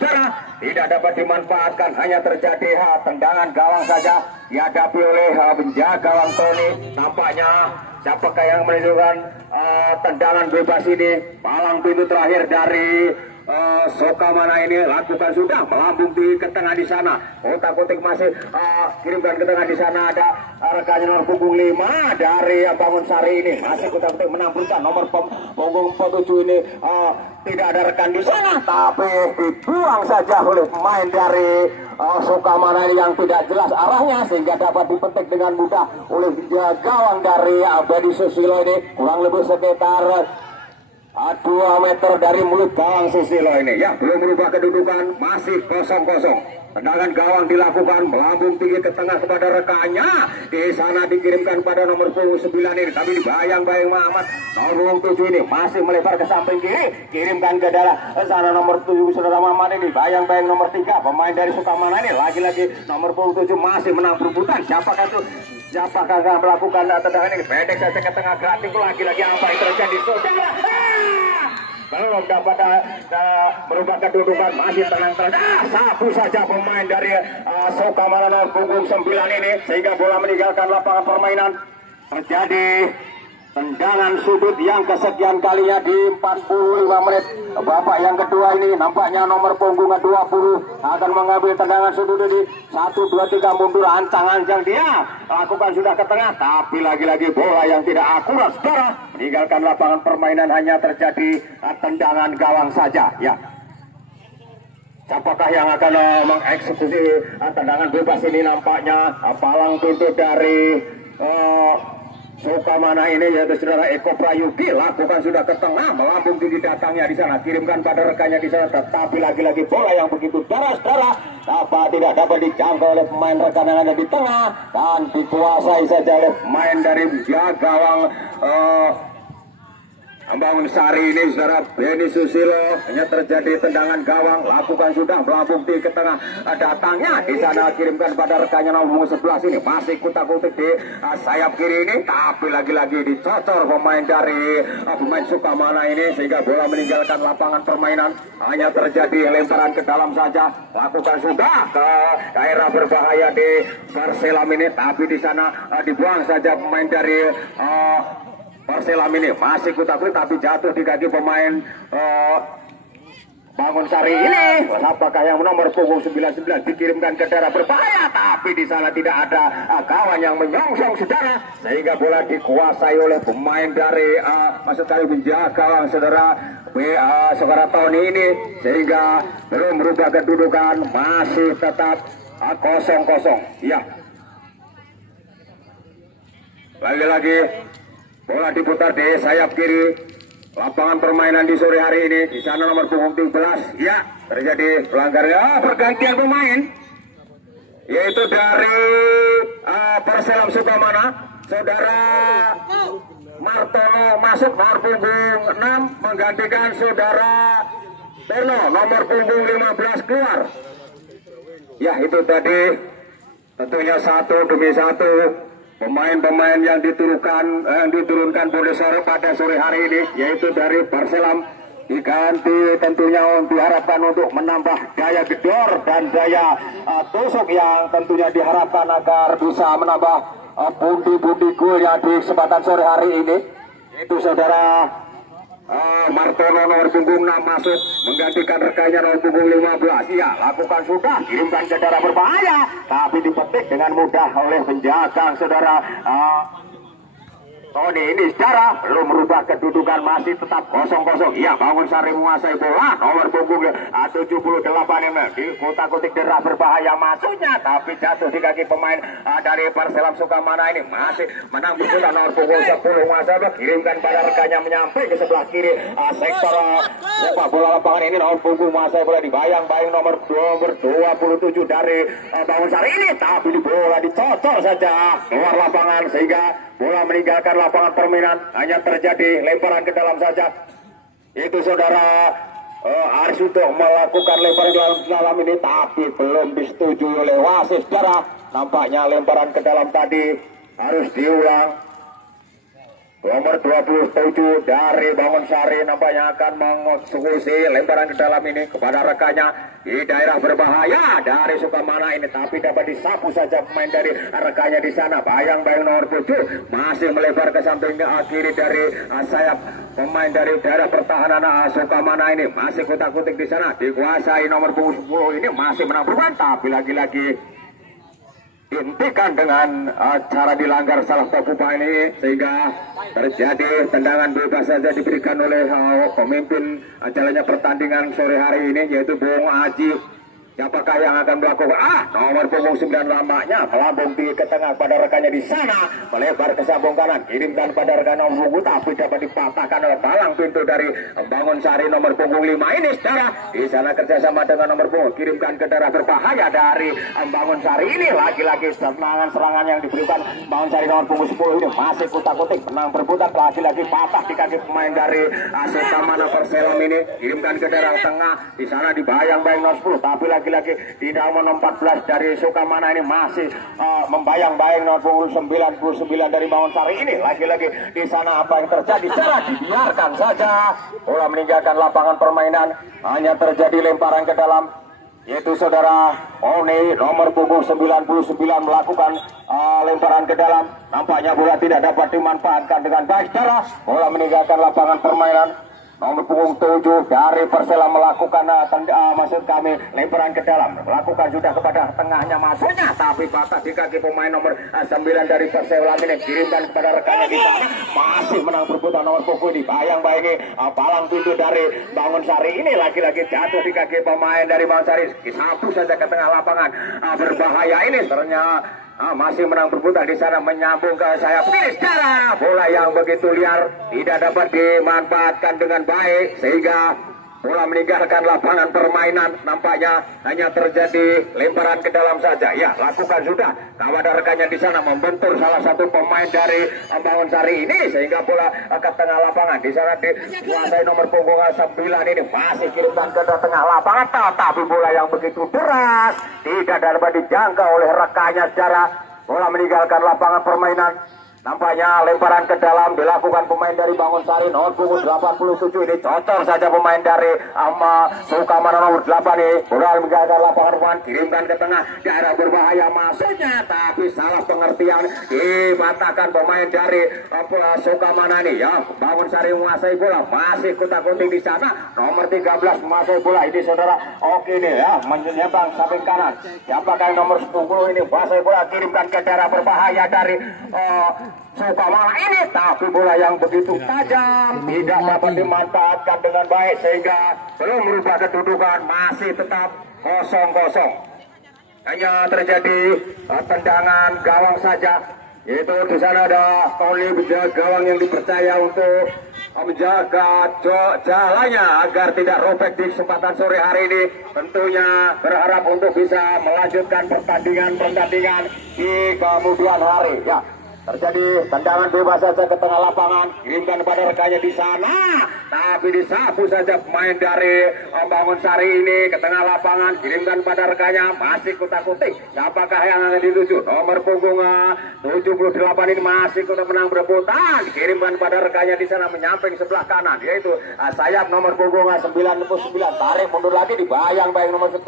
tidak dapat dimanfaatkan, hanya terjadi tendangan gawang saja dihadapi oleh penjaga gawang Tony. Nampaknya siapakah yang menentukan tendangan bebas ini? Palang pintu terakhir dari Sukamana ini lakukan sudah melambung ke tengah di sana. Kotak-kotak masih kirimkan ke tengah di sana, ada rekannya nomor punggung 5 dari Bangun Sari ini masih kotak-kotak menampilkan nomor punggung 7 ini. Tidak ada rekan di sana, tapi dibuang saja oleh pemain dari Sukamana ini yang tidak jelas arahnya, sehingga dapat dipetik dengan mudah oleh gawang dari Bedi Susilo ini, kurang lebih sekitar 2 meter dari mulut gawang Susilo ini. Ya, belum merubah kedudukan, masih 0-0. Tendangan gawang dilakukan, melambung tinggi ke tengah kepada rekannya. Di sana dikirimkan pada nomor punggung 9 ini, tapi dibayang-bayang Muhammad. Nomor 7 ini masih melebar ke samping kiri, kirimkan ke daerah sana nomor 7 saudara Muhammad ini. Bayang-bayang nomor 3 pemain dari Sukamana ini, lagi-lagi nomor punggung 7 masih menang perebutan. Siapakah yang melakukan tendangan ini? Pendek saja ke tengah gratis, lagi-lagi apa yang terjadi? Saudara, belum dapat merubah kedudukan, masih tenang-tenang. Sapu saja pemain dari Sukamana punggung 9 ini, sehingga bola meninggalkan lapangan permainan. Terjadi tendangan sudut yang kesekian kalinya di 45 menit. Babak yang kedua ini nampaknya nomor punggung 20 akan mengambil tendangan sudut ini. 1, 2, 3 mundur, ancang-ancang dia lakukan sudah ke tengah, tapi lagi-lagi bola yang tidak akurat, saudara, meninggalkan lapangan permainan. Hanya terjadi tendangan gawang saja. Ya, siapakah yang akan mengeksekusi tendangan bebas ini? Nampaknya palang pintu dari Sukamana ini, yaitu saudara Eko Prayugi, lakukan sudah ke tengah, melambung tinggi datangnya di sana, kirimkan pada rekannya di sana, tetapi lagi-lagi bola yang begitu deras-deras tidak dapat dijangkau oleh pemain rekan yang ada di tengah, dan dikuasai saja oleh pemain dari gawang Bangun Sari ini, saudara Beni Susilo. Hanya terjadi tendangan gawang, lakukan sudah melambung ke tengah datangnya di sana, kirimkan pada rekannya nomor 11 ini, masih kutak-kutik di sayap kiri ini, tapi lagi-lagi dicocor pemain dari pemain Sukamana ini, sehingga bola meninggalkan lapangan permainan. Hanya terjadi lemparan ke dalam saja, lakukan sudah ke daerah berbahaya di Perselam ini, tapi di sana dibuang saja pemain dari Perselam ini, masih kutak-kutik tapi jatuh di kaki pemain Bangun Sari ini. Apakah yang nomor punggung 99 dikirimkan ke daerah berbahaya, tapi di sana tidak ada kawan yang menyongsong, saudara, sehingga bola dikuasai oleh pemain dari maksud kali penjaga gawang saudara saudara Tony ini, sehingga belum merubah kedudukan, masih tetap 0-0. Ya, lagi-lagi bola diputar di sayap kiri lapangan permainan di sore hari ini. Di sana nomor punggung 13, ya, terjadi pelanggaran, pergantian pemain, yaitu dari Perselam Sukamana, saudara Martono masuk nomor punggung 6 menggantikan saudara Terno nomor punggung 15 keluar. Ya, itu tadi tentunya satu demi satu pemain-pemain yang diturunkan pada sore hari ini, yaitu dari Perselam, diganti tentunya diharapkan untuk menambah daya gedor dan daya tusuk yang tentunya diharapkan agar bisa menambah pundi-pundi gol yang di kesempatan sore hari ini. Itu saudara Martono nomor punggung 6 masuk menggantikan rekannya nomor punggung 15. Iya, lakukan sudah, kirimkan ke daerah berbahaya, tapi dipetik dengan mudah oleh penjaga saudara Tony ini, secara belum merubah kedudukan, masih tetap 0-0. Iya, Bangun Sari menguasai bola nomor punggung 78 ini, di kotak-kotak daerah berbahaya masuknya, tapi jatuh di kaki pemain dari Perselam Sukamana ini, masih menang bola nomor punggung 10 menguasai, kirimkan pada rekannya menyampai ke sebelah kiri sektor sepak bola lapangan ini, nomor punggung menguasai bola, dibayang-bayang nomor 27 dari Bangun Sari ini, tapi di bola dicocor saja luar lapangan, sehingga bola meninggalkan lapangan permainan. Hanya terjadi lemparan ke dalam saja. Itu saudara Aris untuk melakukan lemparan ke dalam ini, tapi belum disetujui oleh wasit, saudara. nampaknya lemparan ke dalam tadi harus diulang. Nomor 27 dari Bangun Sari nampaknya akan mengeksekusi lemparan ke dalam ini kepada rekannya di daerah berbahaya dari Sukamana ini, tapi dapat disapu saja pemain dari rekannya di sana. Bayang-bayang nomor 7 masih melebar ke samping kiri dari sayap pemain dari daerah pertahanan Sukamana ini, masih kutak-kutik di sana, dikuasai nomor 10 ini, masih menang berban, tapi lagi-lagi dihentikan dengan cara dilanggar salah satu pemain ini, sehingga terjadi tendangan bebas saja diberikan oleh pemimpin jalannya pertandingan sore hari ini, yaitu Bung Aji. Siapakah yang akan melakukan? Nomor punggung 9 nampaknya melambung di ke tengah pada rekannya di sana, melebar ke sambung kanan, kirimkan pada rekan nomor punggung, tapi dapat dipatahkan oleh palang pintu dari Bangun Sari nomor punggung 5 ini. Saudara, di sana kerjasama dengan nomor punggung, kirimkan ke daerah berbahaya dari Bangun Sari ini. Lagi-lagi serangan yang diberikan Bangun Sari nomor punggung 10 ini masih kutak-kutik, menang berputar, lagi-lagi patah di kaki pemain dari Sukamana Persela ini, kirimkan ke daerah tengah, di sana dibayang-bayang nomor 10, tapi lagi di nomor 14 dari Sukamana ini masih membayang-bayang nomor punggung 99 dari Bangun Sari ini. Lagi-lagi di sana apa yang terjadi? Cara dibiarkan saja bola meninggalkan lapangan permainan, hanya terjadi lemparan ke dalam, yaitu saudara Oni nomor punggung 99 melakukan lemparan ke dalam. Nampaknya bola tidak dapat dimanfaatkan dengan baik, saudara. Bola meninggalkan lapangan permainan. Nomor punggung 7 dari Persela melakukan maksud kami lemparan ke dalam, melakukan sudah kepada tengahnya masuknya, tapi patah di kaki pemain nomor 9 dari Persela ini, kirimkan kepada rekannya di sana, masih menang berputar nomor punggung ini. Bayang-bayangi palang pintu dari Bangun Sari ini, lagi-lagi jatuh di kaki pemain dari Bangun Sari, disapu saja ke tengah lapangan berbahaya ini. Ternyata masih menang berputar di sana, menyambung ke sayap kiri. Secara bola yang begitu liar tidak dapat dimanfaatkan dengan baik, sehingga bola meninggalkan lapangan permainan. Nampaknya hanya terjadi lemparan ke dalam saja. Ya, lakukan sudah kepada rekannya di sana, membentur salah satu pemain dari Bangun Sari ini, sehingga bola ke tengah lapangan. Di sana dikuasai nomor punggung 9 ini, masih kirimkan ke tengah lapangan, tapi bola yang begitu deras tidak dapat dijangkau oleh rekannya. Secara bola meninggalkan lapangan permainan. Nampaknya lemparan ke dalam dilakukan pemain dari Bangun Sari nomor punggung 87 ini, cocor saja pemain dari Sukamana nomor 8 ini. Bola meninggalkan lapangan permainan, kirimkan ke tengah daerah berbahaya, masuknya tapi salah pengertian, dipatahkan pemain dari Sukamana ini. Ya, Bangun Sari menguasai bola, masih kutak-kutik di sana. Nomor 13 menguasai bola ini, saudara. Oke nih ya, menyebang samping kanan. Siapakah yang nomor 10 ini menguasai bola, kirimkan ke daerah berbahaya dari Sukamana ini, tapi bola yang begitu tajam tidak dapat dimanfaatkan dengan baik, sehingga belum merubah kedudukan, masih tetap 0-0. Hanya terjadi tendangan gawang saja, yaitu di sana ada Tony penjaga gawang yang dipercaya untuk menjaga jalannya agar tidak robek di kesempatan sore hari ini. Tentunya berharap untuk bisa melanjutkan pertandingan di kemudian hari. Ya, terjadi tendangan bebas saja ke tengah lapangan, kirimkan kepada rekannya di sana, tapi disapu saja pemain dari Bangun Sari ini ke tengah lapangan, kirimkan pada rekannya, masih kutak-kutik. Siapakah yang akan dituju? Nomor punggung 78 ini masih kutak menang berebutan, kirimkan pada rekannya di sana, menyamping sebelah kanan, yaitu sayap nomor punggung 99, tarik mundur lagi, dibayang-bayang nomor 10,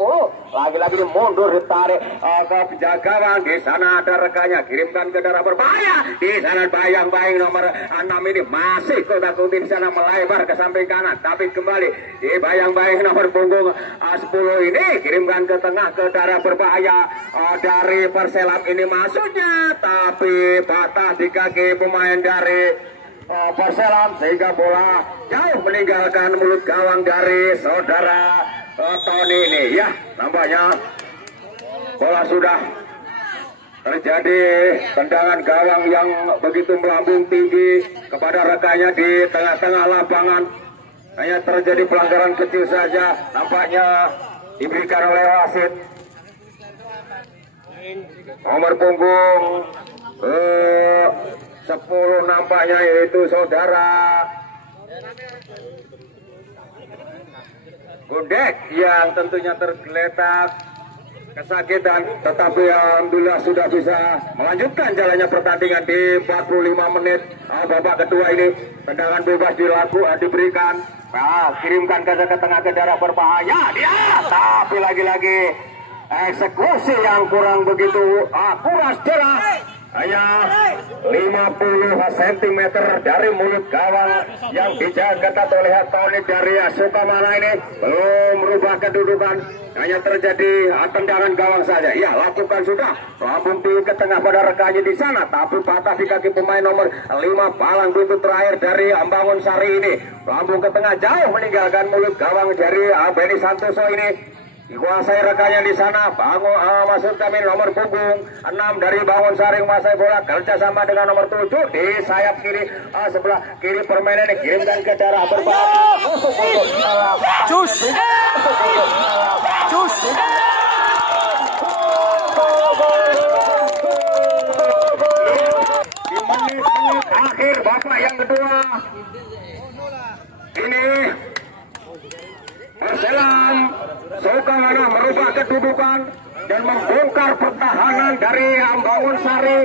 lagi-lagi mundur, ditarik ke penjaga gawang. Di sana ada rekannya, kirimkan ke daerah berbahaya. Di sana bayang-bayang nomor 6 ini masih kutak-kutik di sana, melebar ke samping kanan, tapi kembali di bayang-bayang nomor punggung 10 ini, kirimkan ke tengah ke daerah berbahaya dari Persela ini, masuknya tapi patah di kaki pemain dari Persela, sehingga bola jauh meninggalkan mulut gawang dari saudara Tony ini. Ya, nampaknya bola sudah terjadi tendangan gawang yang begitu melambung tinggi kepada rekannya di tengah-tengah lapangan. Hanya terjadi pelanggaran kecil saja, nampaknya diberikan oleh wasit. Nomor punggung 10 nampaknya, yaitu saudara Gundek, yang tentunya tergeletak kesakitan, tetapi alhamdulillah sudah bisa melanjutkan jalannya pertandingan di 45 menit babak kedua ini. Tendangan bebas diberikan, kirimkan ke tengah ke daerah berbahaya dia, tapi lagi-lagi eksekusi yang kurang begitu akurat jelas. Hanya 50 cm dari mulut gawang yang dijaga oleh Tony dari Sukamana ini belum merubah kedudukan. Hanya terjadi tendangan gawang saja. Ya, lakukan sudah. Lambung tinggi ke tengah pada rekannya di sana, tapi patah di kaki pemain nomor 5 palang pintu terakhir dari Bangun Sari ini. Lambung ke tengah jauh meninggalkan mulut gawang dari Benny Santoso ini. Dikuasai rekannya di sana, masuk kami nomor punggung 6 dari Bangun Sari menguasai bola kerjasama dengan nomor 7 di sayap kiri sebelah kiri permainan ini, kirimkan ke daerah berbahaya. Cus. Di menit-menit akhir babak yang kedua ini Perselam Sukamana merubah kedudukan dan membongkar pertahanan dari Bangun Sari.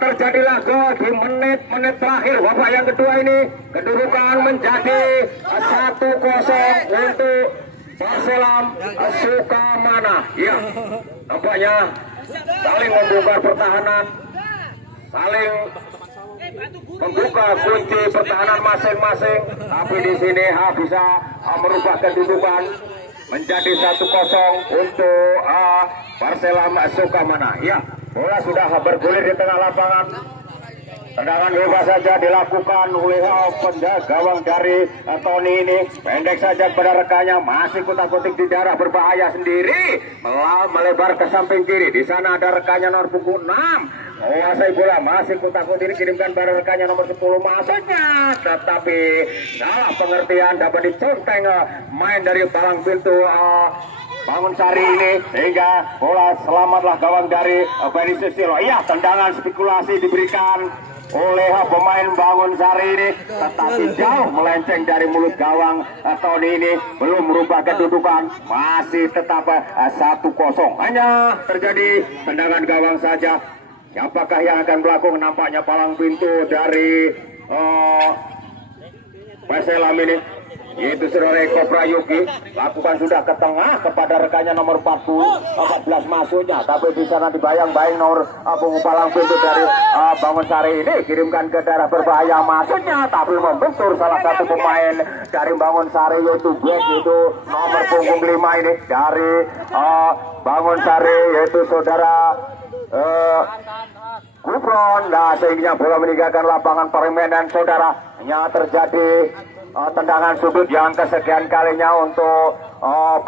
Terjadilah gol di menit-menit terakhir babak yang kedua ini. Kedudukan menjadi 1-0 untuk Perselam Sukamana. Ya, nampaknya saling membongkar pertahanan, saling membuka kunci pertahanan masing-masing, tapi di sini bisa merubah kedudukan menjadi 1-0 untuk Perselam Sukamana. Ya, bola sudah bergulir di tengah lapangan. Tendangan bebas saja dilakukan oleh penjaga gawang dari Tony ini. Pendek saja kepada rekannya, masih kutak-kutik di daerah berbahaya sendiri, melebar ke samping kiri. Di sana ada rekannya nomor punggung 6. Menguasai bola, masih kutak-kutik dikirimkan pada rekannya nomor 10 masuknya, tetapi salah pengertian dapat diconteng main dari palang pintu Bangun Sari ini, sehingga bola selamatlah gawang dari Benny Susilo. Iya, tendangan spekulasi diberikan oleh pemain Bangun Sari ini, tetapi jauh melenceng dari mulut gawang Tony ini, belum merubah kedudukan, masih tetap 1-0. Hanya terjadi tendangan gawang saja. Siapakah yang akan berlaku? Nampaknya palang pintu dari Perselam ini, yaitu saudara Eko Prayuki, lakukan sudah ke tengah kepada rekannya nomor 14 masuknya, tapi di sana dibayang-bayang nomor palang pintu dari Bangun Sari ini, kirimkan ke daerah berbahaya masuknya, tapi membentur salah satu pemain dari Bangun Sari, yaitu back, yaitu nomor punggung 5 ini dari Bangun Sari, yaitu saudara Gufron. Nah, sehingga bola meninggalkan lapangan permainan saudara. Hanya terjadi tendangan sudut yang kesekian kalinya untuk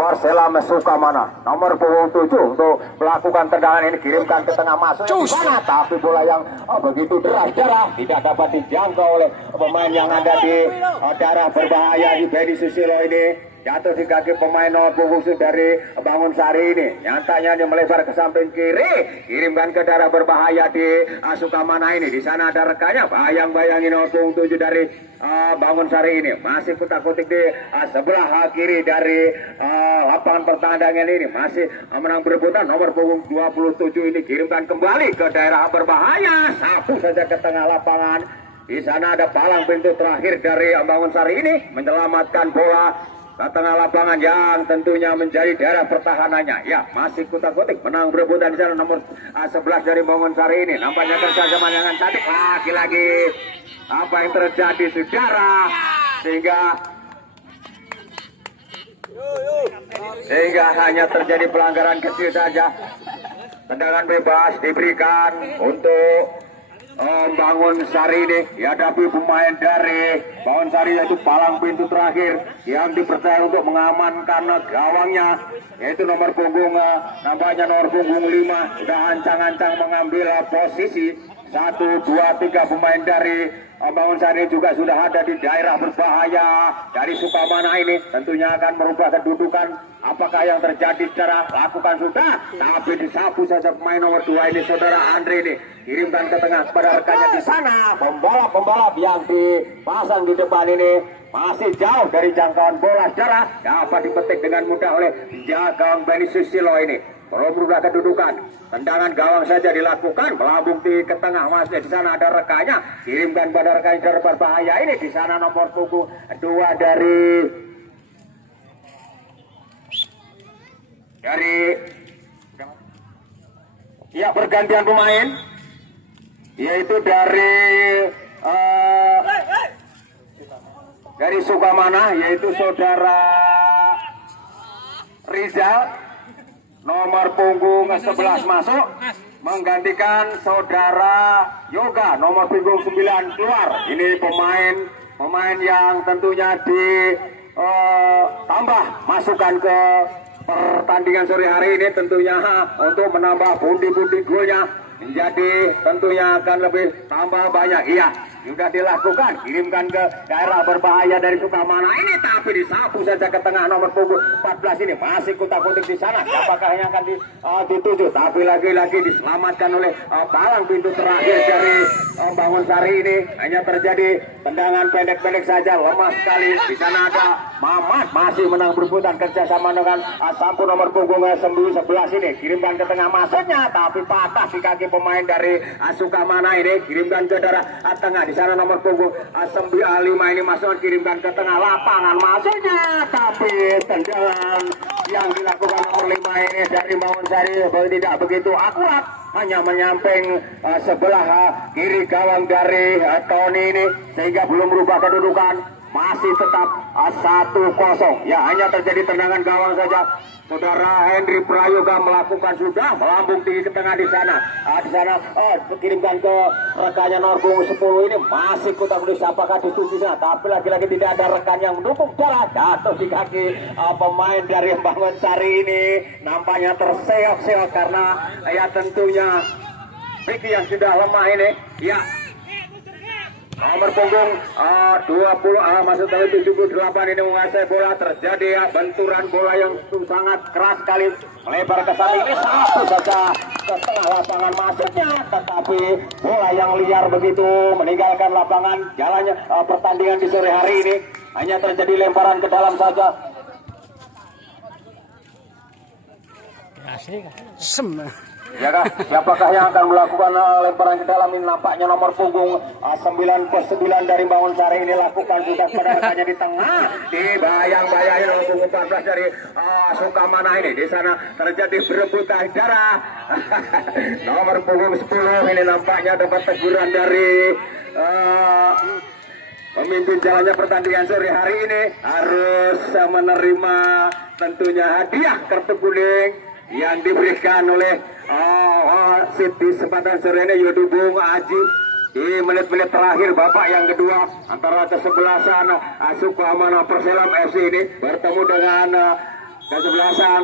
Perselam Sukamana. Nomor punggung 7 untuk melakukan tendangan ini, kirimkan ke tengah masuk di sana, tapi bola yang begitu deras tidak dapat dijangkau oleh pemain yang ada di daerah berbahaya di Benny Susilo ini. Jatuh di kaki pemain nomor punggung dari Bangun Sari ini. Nyatanya dia melebar ke samping kiri, kirimkan ke daerah berbahaya di Sukamana ini. Di sana ada rekannya, bayang-bayangin nomor punggung 7 dari Bangun Sari ini. Masih kutak-kutik di sebelah kiri dari lapangan pertandingan ini. Masih menang berebutan nomor punggung 27 ini, kirimkan kembali ke daerah berbahaya. Sapu saja ke tengah lapangan. Di sana ada palang pintu terakhir dari Bangun Sari ini, menyelamatkan bola ke tengah lapangan yang tentunya menjadi daerah pertahanannya. Ya, masih kutak-kutik menang berebutan di sana nomor 11 dari Bangun Sari ini. Nampaknya kerjasama dengan cantik lagi-lagi. Apa yang terjadi saudara, sehingga hanya terjadi pelanggaran kecil saja. Tendangan bebas diberikan untuk Bangun Sari ini, dihadapi pemain dari Bangun Sari, yaitu palang pintu terakhir yang dipercaya untuk mengamankan gawangnya, yaitu nomor punggung nampaknya nomor punggung 5 sudah ancang-ancang mengambil posisi. 1, 2, 3 pemain dari Bangun Sari juga sudah ada di daerah berbahaya dari Sukamana ini, tentunya akan merubah kedudukan. Apakah yang terjadi secara lakukan sudah, tapi disapu saja pemain nomor 2 ini, saudara Andre ini, kirimkan ke tengah kepada rekannya di sana. Pembalap yang dipasang di depan ini masih jauh dari jangkauan bola, saudara, dapat dipetik dengan mudah oleh jagang Benny Susilo ini. belum berubah kedudukan. Tendangan gawang saja dilakukan, melambung ke tengah, masih di sana ada rekannya, kirimkan pada rekan yang berbahaya ini. Di sana nomor punggung 2 dari ya pergantian pemain, yaitu dari Sukamana, yaitu saudara Rizal, nomor punggung 11 masuk, menggantikan saudara Yoga, nomor punggung 9 keluar. Ini pemain yang tentunya ditambah masukan ke pertandingan sore hari ini, tentunya untuk menambah pundi-pundi golnya menjadi tentunya akan lebih tambah banyak. Iya, sudah dilakukan, kirimkan ke daerah berbahaya dari Sukamana ini, tapi disapu saja ke tengah. Nomor punggung 14 ini masih kutak-kutik di sana, apakah yang akan dituju, tapi lagi-lagi diselamatkan oleh palang pintu terakhir dari Bangun Sari ini. Hanya terjadi tendangan pendek-pendek saja, lemah sekali. Di sana ada Mamat, masih menang berebutan kerjasama dengan Sampu nomor punggung 11 ini, kirimkan ke tengah, masuknya tapi patah di kaki pemain dari Sukamana ini, kirimkan ke daerah tengah. Di sana nomor punggung 5 ini masuk, kirimkan ke tengah lapangan, masuknya tapi tendangan yang dilakukan nomor 5 ini dari Bangun Sari tidak begitu akurat, hanya menyamping sebelah kiri gawang dari Tony ini, sehingga belum berubah kedudukan, masih tetap 1-0. Ya, hanya terjadi tendangan gawang saja. Saudara Hendri Prayoga melakukan, sudah melambung tinggi ke tengah di sana. Kirimkan ke rekannya nomor punggung 10 ini, masih kutak-kutik, apakah dituju sana, tapi lagi-lagi tidak ada rekan yang mendukung. Jatuh di kaki pemain dari Bangun Sari ini, nampaknya terseok-seok karena ya tentunya Vicky yang sudah lemah ini. Ya, nomor punggung 20 maksud dari 78 ini menguasai bola, terjadi benturan bola yang sangat keras sekali, melebar ke samping ini, satu saja ke tengah lapangan masuknya, tetapi bola yang liar begitu meninggalkan lapangan. Jalannya pertandingan di sore hari ini hanya terjadi lemparan ke dalam saja. Ya kah? Siapakah yang akan melakukan lemparan ke dalam ini? Nampaknya nomor punggung 9 dari Bangun Sari ini lakukan, sudah kedatangannya di tengah, dibayang-bayangin nomor punggung 14 dari Sukamana ini. Di sana terjadi berebutan darah. Nomor punggung 10 ini nampaknya dapat teguran dari pemimpin jalannya pertandingan sore hari ini, harus menerima tentunya hadiah kartu kuning yang diberikan oleh di kesempatan sore ini, yaitu Bung Aji. Di menit-menit terakhir babak yang kedua antara kesebelasan Sukamana Perselam FC ini bertemu dengan kesebelasan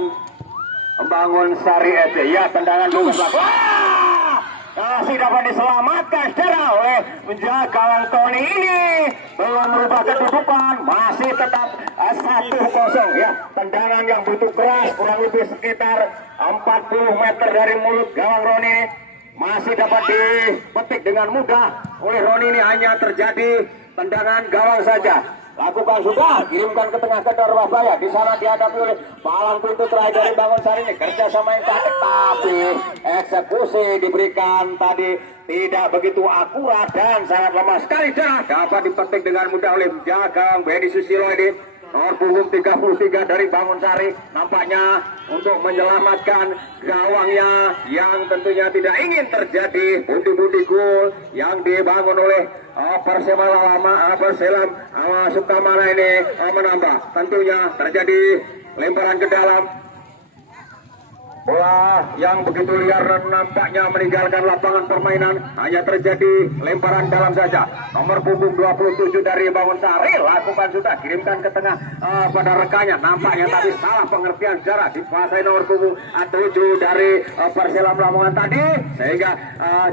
Bangun Sari FC. Ya, tendangan dulu masih dapat diselamatkan secara oleh penjaga Tony ini, belum berubah kedudukan, masih tetap 1-0. Ya, tendangan yang begitu keras, kurang lebih sekitar 40 meter dari mulut gawang Roni, masih dapat dipetik dengan mudah oleh Roni ini. Hanya terjadi tendangan gawang saja. Lakukan, sudah kirimkan ke tengah ke daerah bahaya. Di sana dihadapi oleh palang pintu terakhir dari Bangun Sari ini, kerjasama yang cantik, tapi eksekusi diberikan tadi tidak begitu akurat dan sangat lemah sekali. Dapat dipetik dengan mudah oleh penjaga Bedi Susilo ini. Nomor punggung 33 dari Bangun Sari, nampaknya untuk menyelamatkan gawangnya yang tentunya tidak ingin terjadi pundi-pundi gol yang dibangun oleh Perselam Sukamana ini menambah. Tentunya terjadi lemparan ke dalam, bola yang begitu liar nampaknya meninggalkan lapangan permainan, hanya terjadi lemparan dalam saja. Nomor punggung 27 dari Bangun Sari lakukan, sudah kirimkan ke tengah pada rekannya, nampaknya tadi salah pengertian jarak, dikuasai nomor punggung 7 dari Perselam Lamongan tadi, sehingga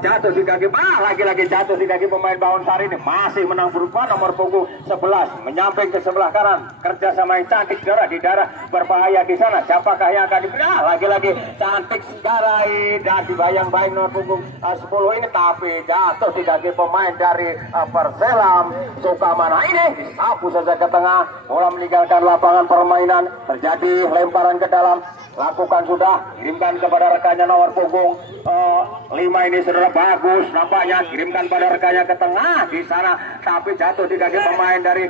jatuh di kaki, lagi-lagi jatuh di kaki pemain Bangun Sari ini. Masih menang berupa nomor punggung 11 menyamping ke sebelah kanan, kerjasama yang cantik di darah berbahaya di sana. Siapakah yang akan dipilih? Lagi-lagi cantik segarai dan dibayang-bayang nomor punggung 10 ini, tapi jatuh di kaki pemain dari Perselam Sukamana ini. Disapu saja ke tengah, bola meninggalkan lapangan permainan, terjadi lemparan ke dalam, lakukan sudah, kirimkan kepada rekannya nomor punggung 5 ini saudara, bagus nampaknya, kirimkan pada rekannya ke tengah di sana, tapi jatuh di kaki pemain dari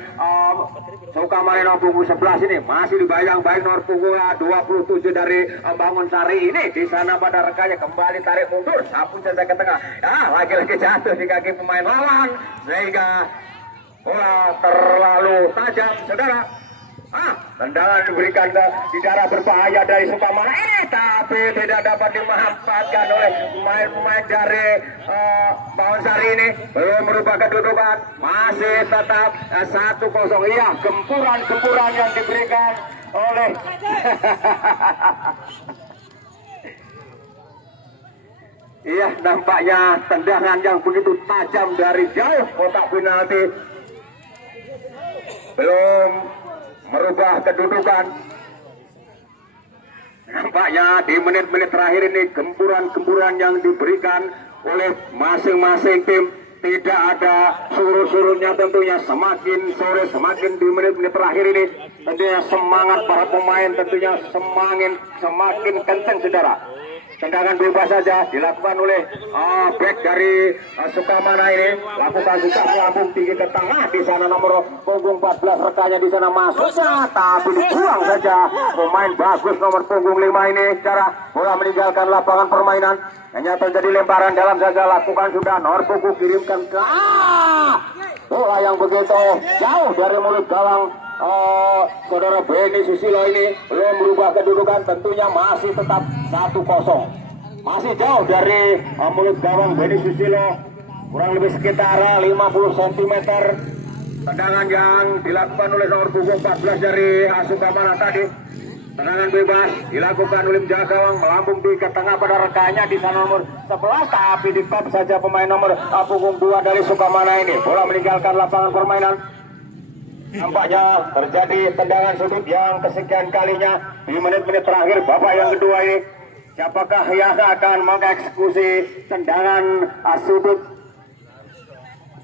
Sukamana nomor punggung 11 ini. Masih dibayang-bayang nomor punggung 27 dari Bangun Sari ini, di sana pada rekannya kembali tarik mundur, sapu saja ke tengah, lagi-lagi jatuh di kaki pemain lawan sehingga bola terlalu tajam saudara. Tendangan diberikan di daerah berbahaya dari Sukamana ini, tapi tidak dapat dimanfaatkan oleh pemain-pemain dari Bangun Sari ini. Belum merubah kedudukan, masih tetap 1-0. Iya, gempuran-gempuran yang diberikan oleh iya, nampaknya tendangan yang begitu tajam dari jauh kotak penalti belum merubah kedudukan. Nampaknya di menit-menit terakhir ini gempuran-gempuran yang diberikan oleh masing-masing tim tidak ada surut-surutnya, tentunya semakin sore semakin di menit-menit terakhir ini tentunya semangat para pemain tentunya semakin kencang saudara. Tendangan bebas saja dilakukan oleh back dari Sukamana ini, lakukan sudah melambung tinggi ke tengah, di sana nomor punggung 14 rekannya di sana masuknya, tapi dibuang saja pemain bagus nomor punggung 5 ini. Cara bola meninggalkan lapangan permainan, hanya terjadi lemparan dalam saja, lakukan sudah nomor punggung kirimkan ke bola yang begitu jauh dari mulut gawang saudara Benny Susilo ini, belum berubah kedudukan, tentunya masih tetap 1-0, masih jauh dari mulut gawang Benny Susilo, kurang lebih sekitar 50 cm. Tendangan yang dilakukan oleh nomor punggung 14 dari Sukamana tadi, tendangan bebas dilakukan oleh penjaga gawang, melambung di ke tengah pada rekannya di sana nomor 11, tapi di top saja pemain nomor punggung 2 dari Sukamana ini. Bola meninggalkan lapangan permainan. Nampaknya terjadi tendangan sudut yang kesekian kalinya di menit-menit terakhir babak yang kedua ini. Siapakah yang akan mengeksekusi tendangan sudut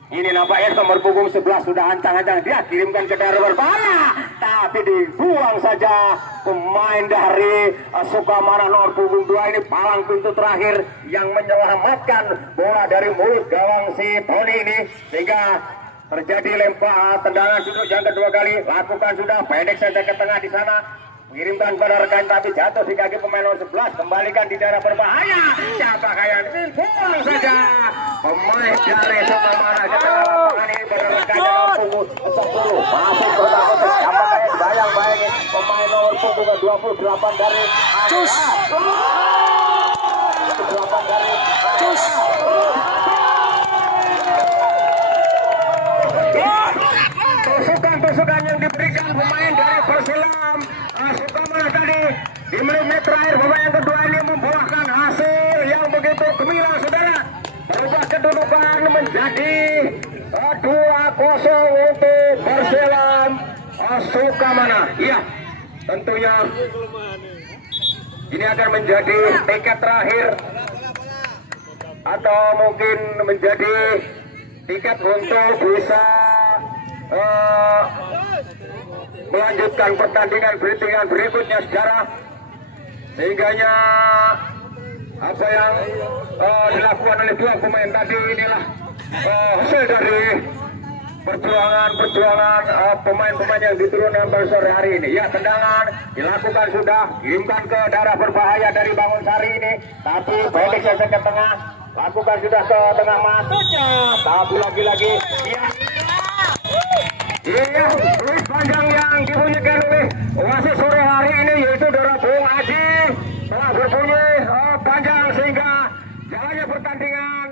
ini? Nampaknya nomor punggung 11 sudah ancang-ancang, dia kirimkan ke daerah berbahaya, tapi dibuang saja pemain dari Sukamana nomor punggung 2 ini. Palang pintu terakhir yang menyelamatkan bola dari mulut gawang si Tony ini, sehingga terjadi lempar tendangan sudut yang kedua kali, lakukan sudah, pendek saja ke tengah di sana, mengirimkan pada rekan, tapi jatuh di kaki pemain nomor 11, kembalikan di daerah berbahaya. Siapakah yang buang saja pemain dari Sukamana ke tengah lapangan ini pada rekan nomor punggung 10. Masih bertahan, siapakah yang bayang-bayangin pemain nomor punggung 28 dari Cus. 28 dari Cus. Tusukan yang diberikan pemain dari Perselam Sukamana tadi di menit-menit terakhir babak yang kedua ini membuahkan hasil yang begitu gemilang saudara. Berubah kedudukan menjadi 2-0 untuk Perselam Sukamana. Iya, tentunya ini akan menjadi tiket terakhir atau mungkin menjadi tiket untuk bisa melanjutkan pertandingan berikutnya sejarah, sehingganya apa yang dilakukan oleh dua pemain tadi inilah hasil dari perjuangan pemain-pemain yang diturunkan pada sore hari ini. Ya, tendangan dilakukan sudah, kirimkan ke daerah berbahaya dari Bangun Sari ini, tapi pendek saja ke tengah, lakukan sudah ke tengah, masuknya, tapi lagi-lagi ya. Iya, duit panjang yang dibunyikan oleh wasit sore hari ini yaitu Dara Bung Aji telah berbunyi panjang sehingga jalannya pertandingan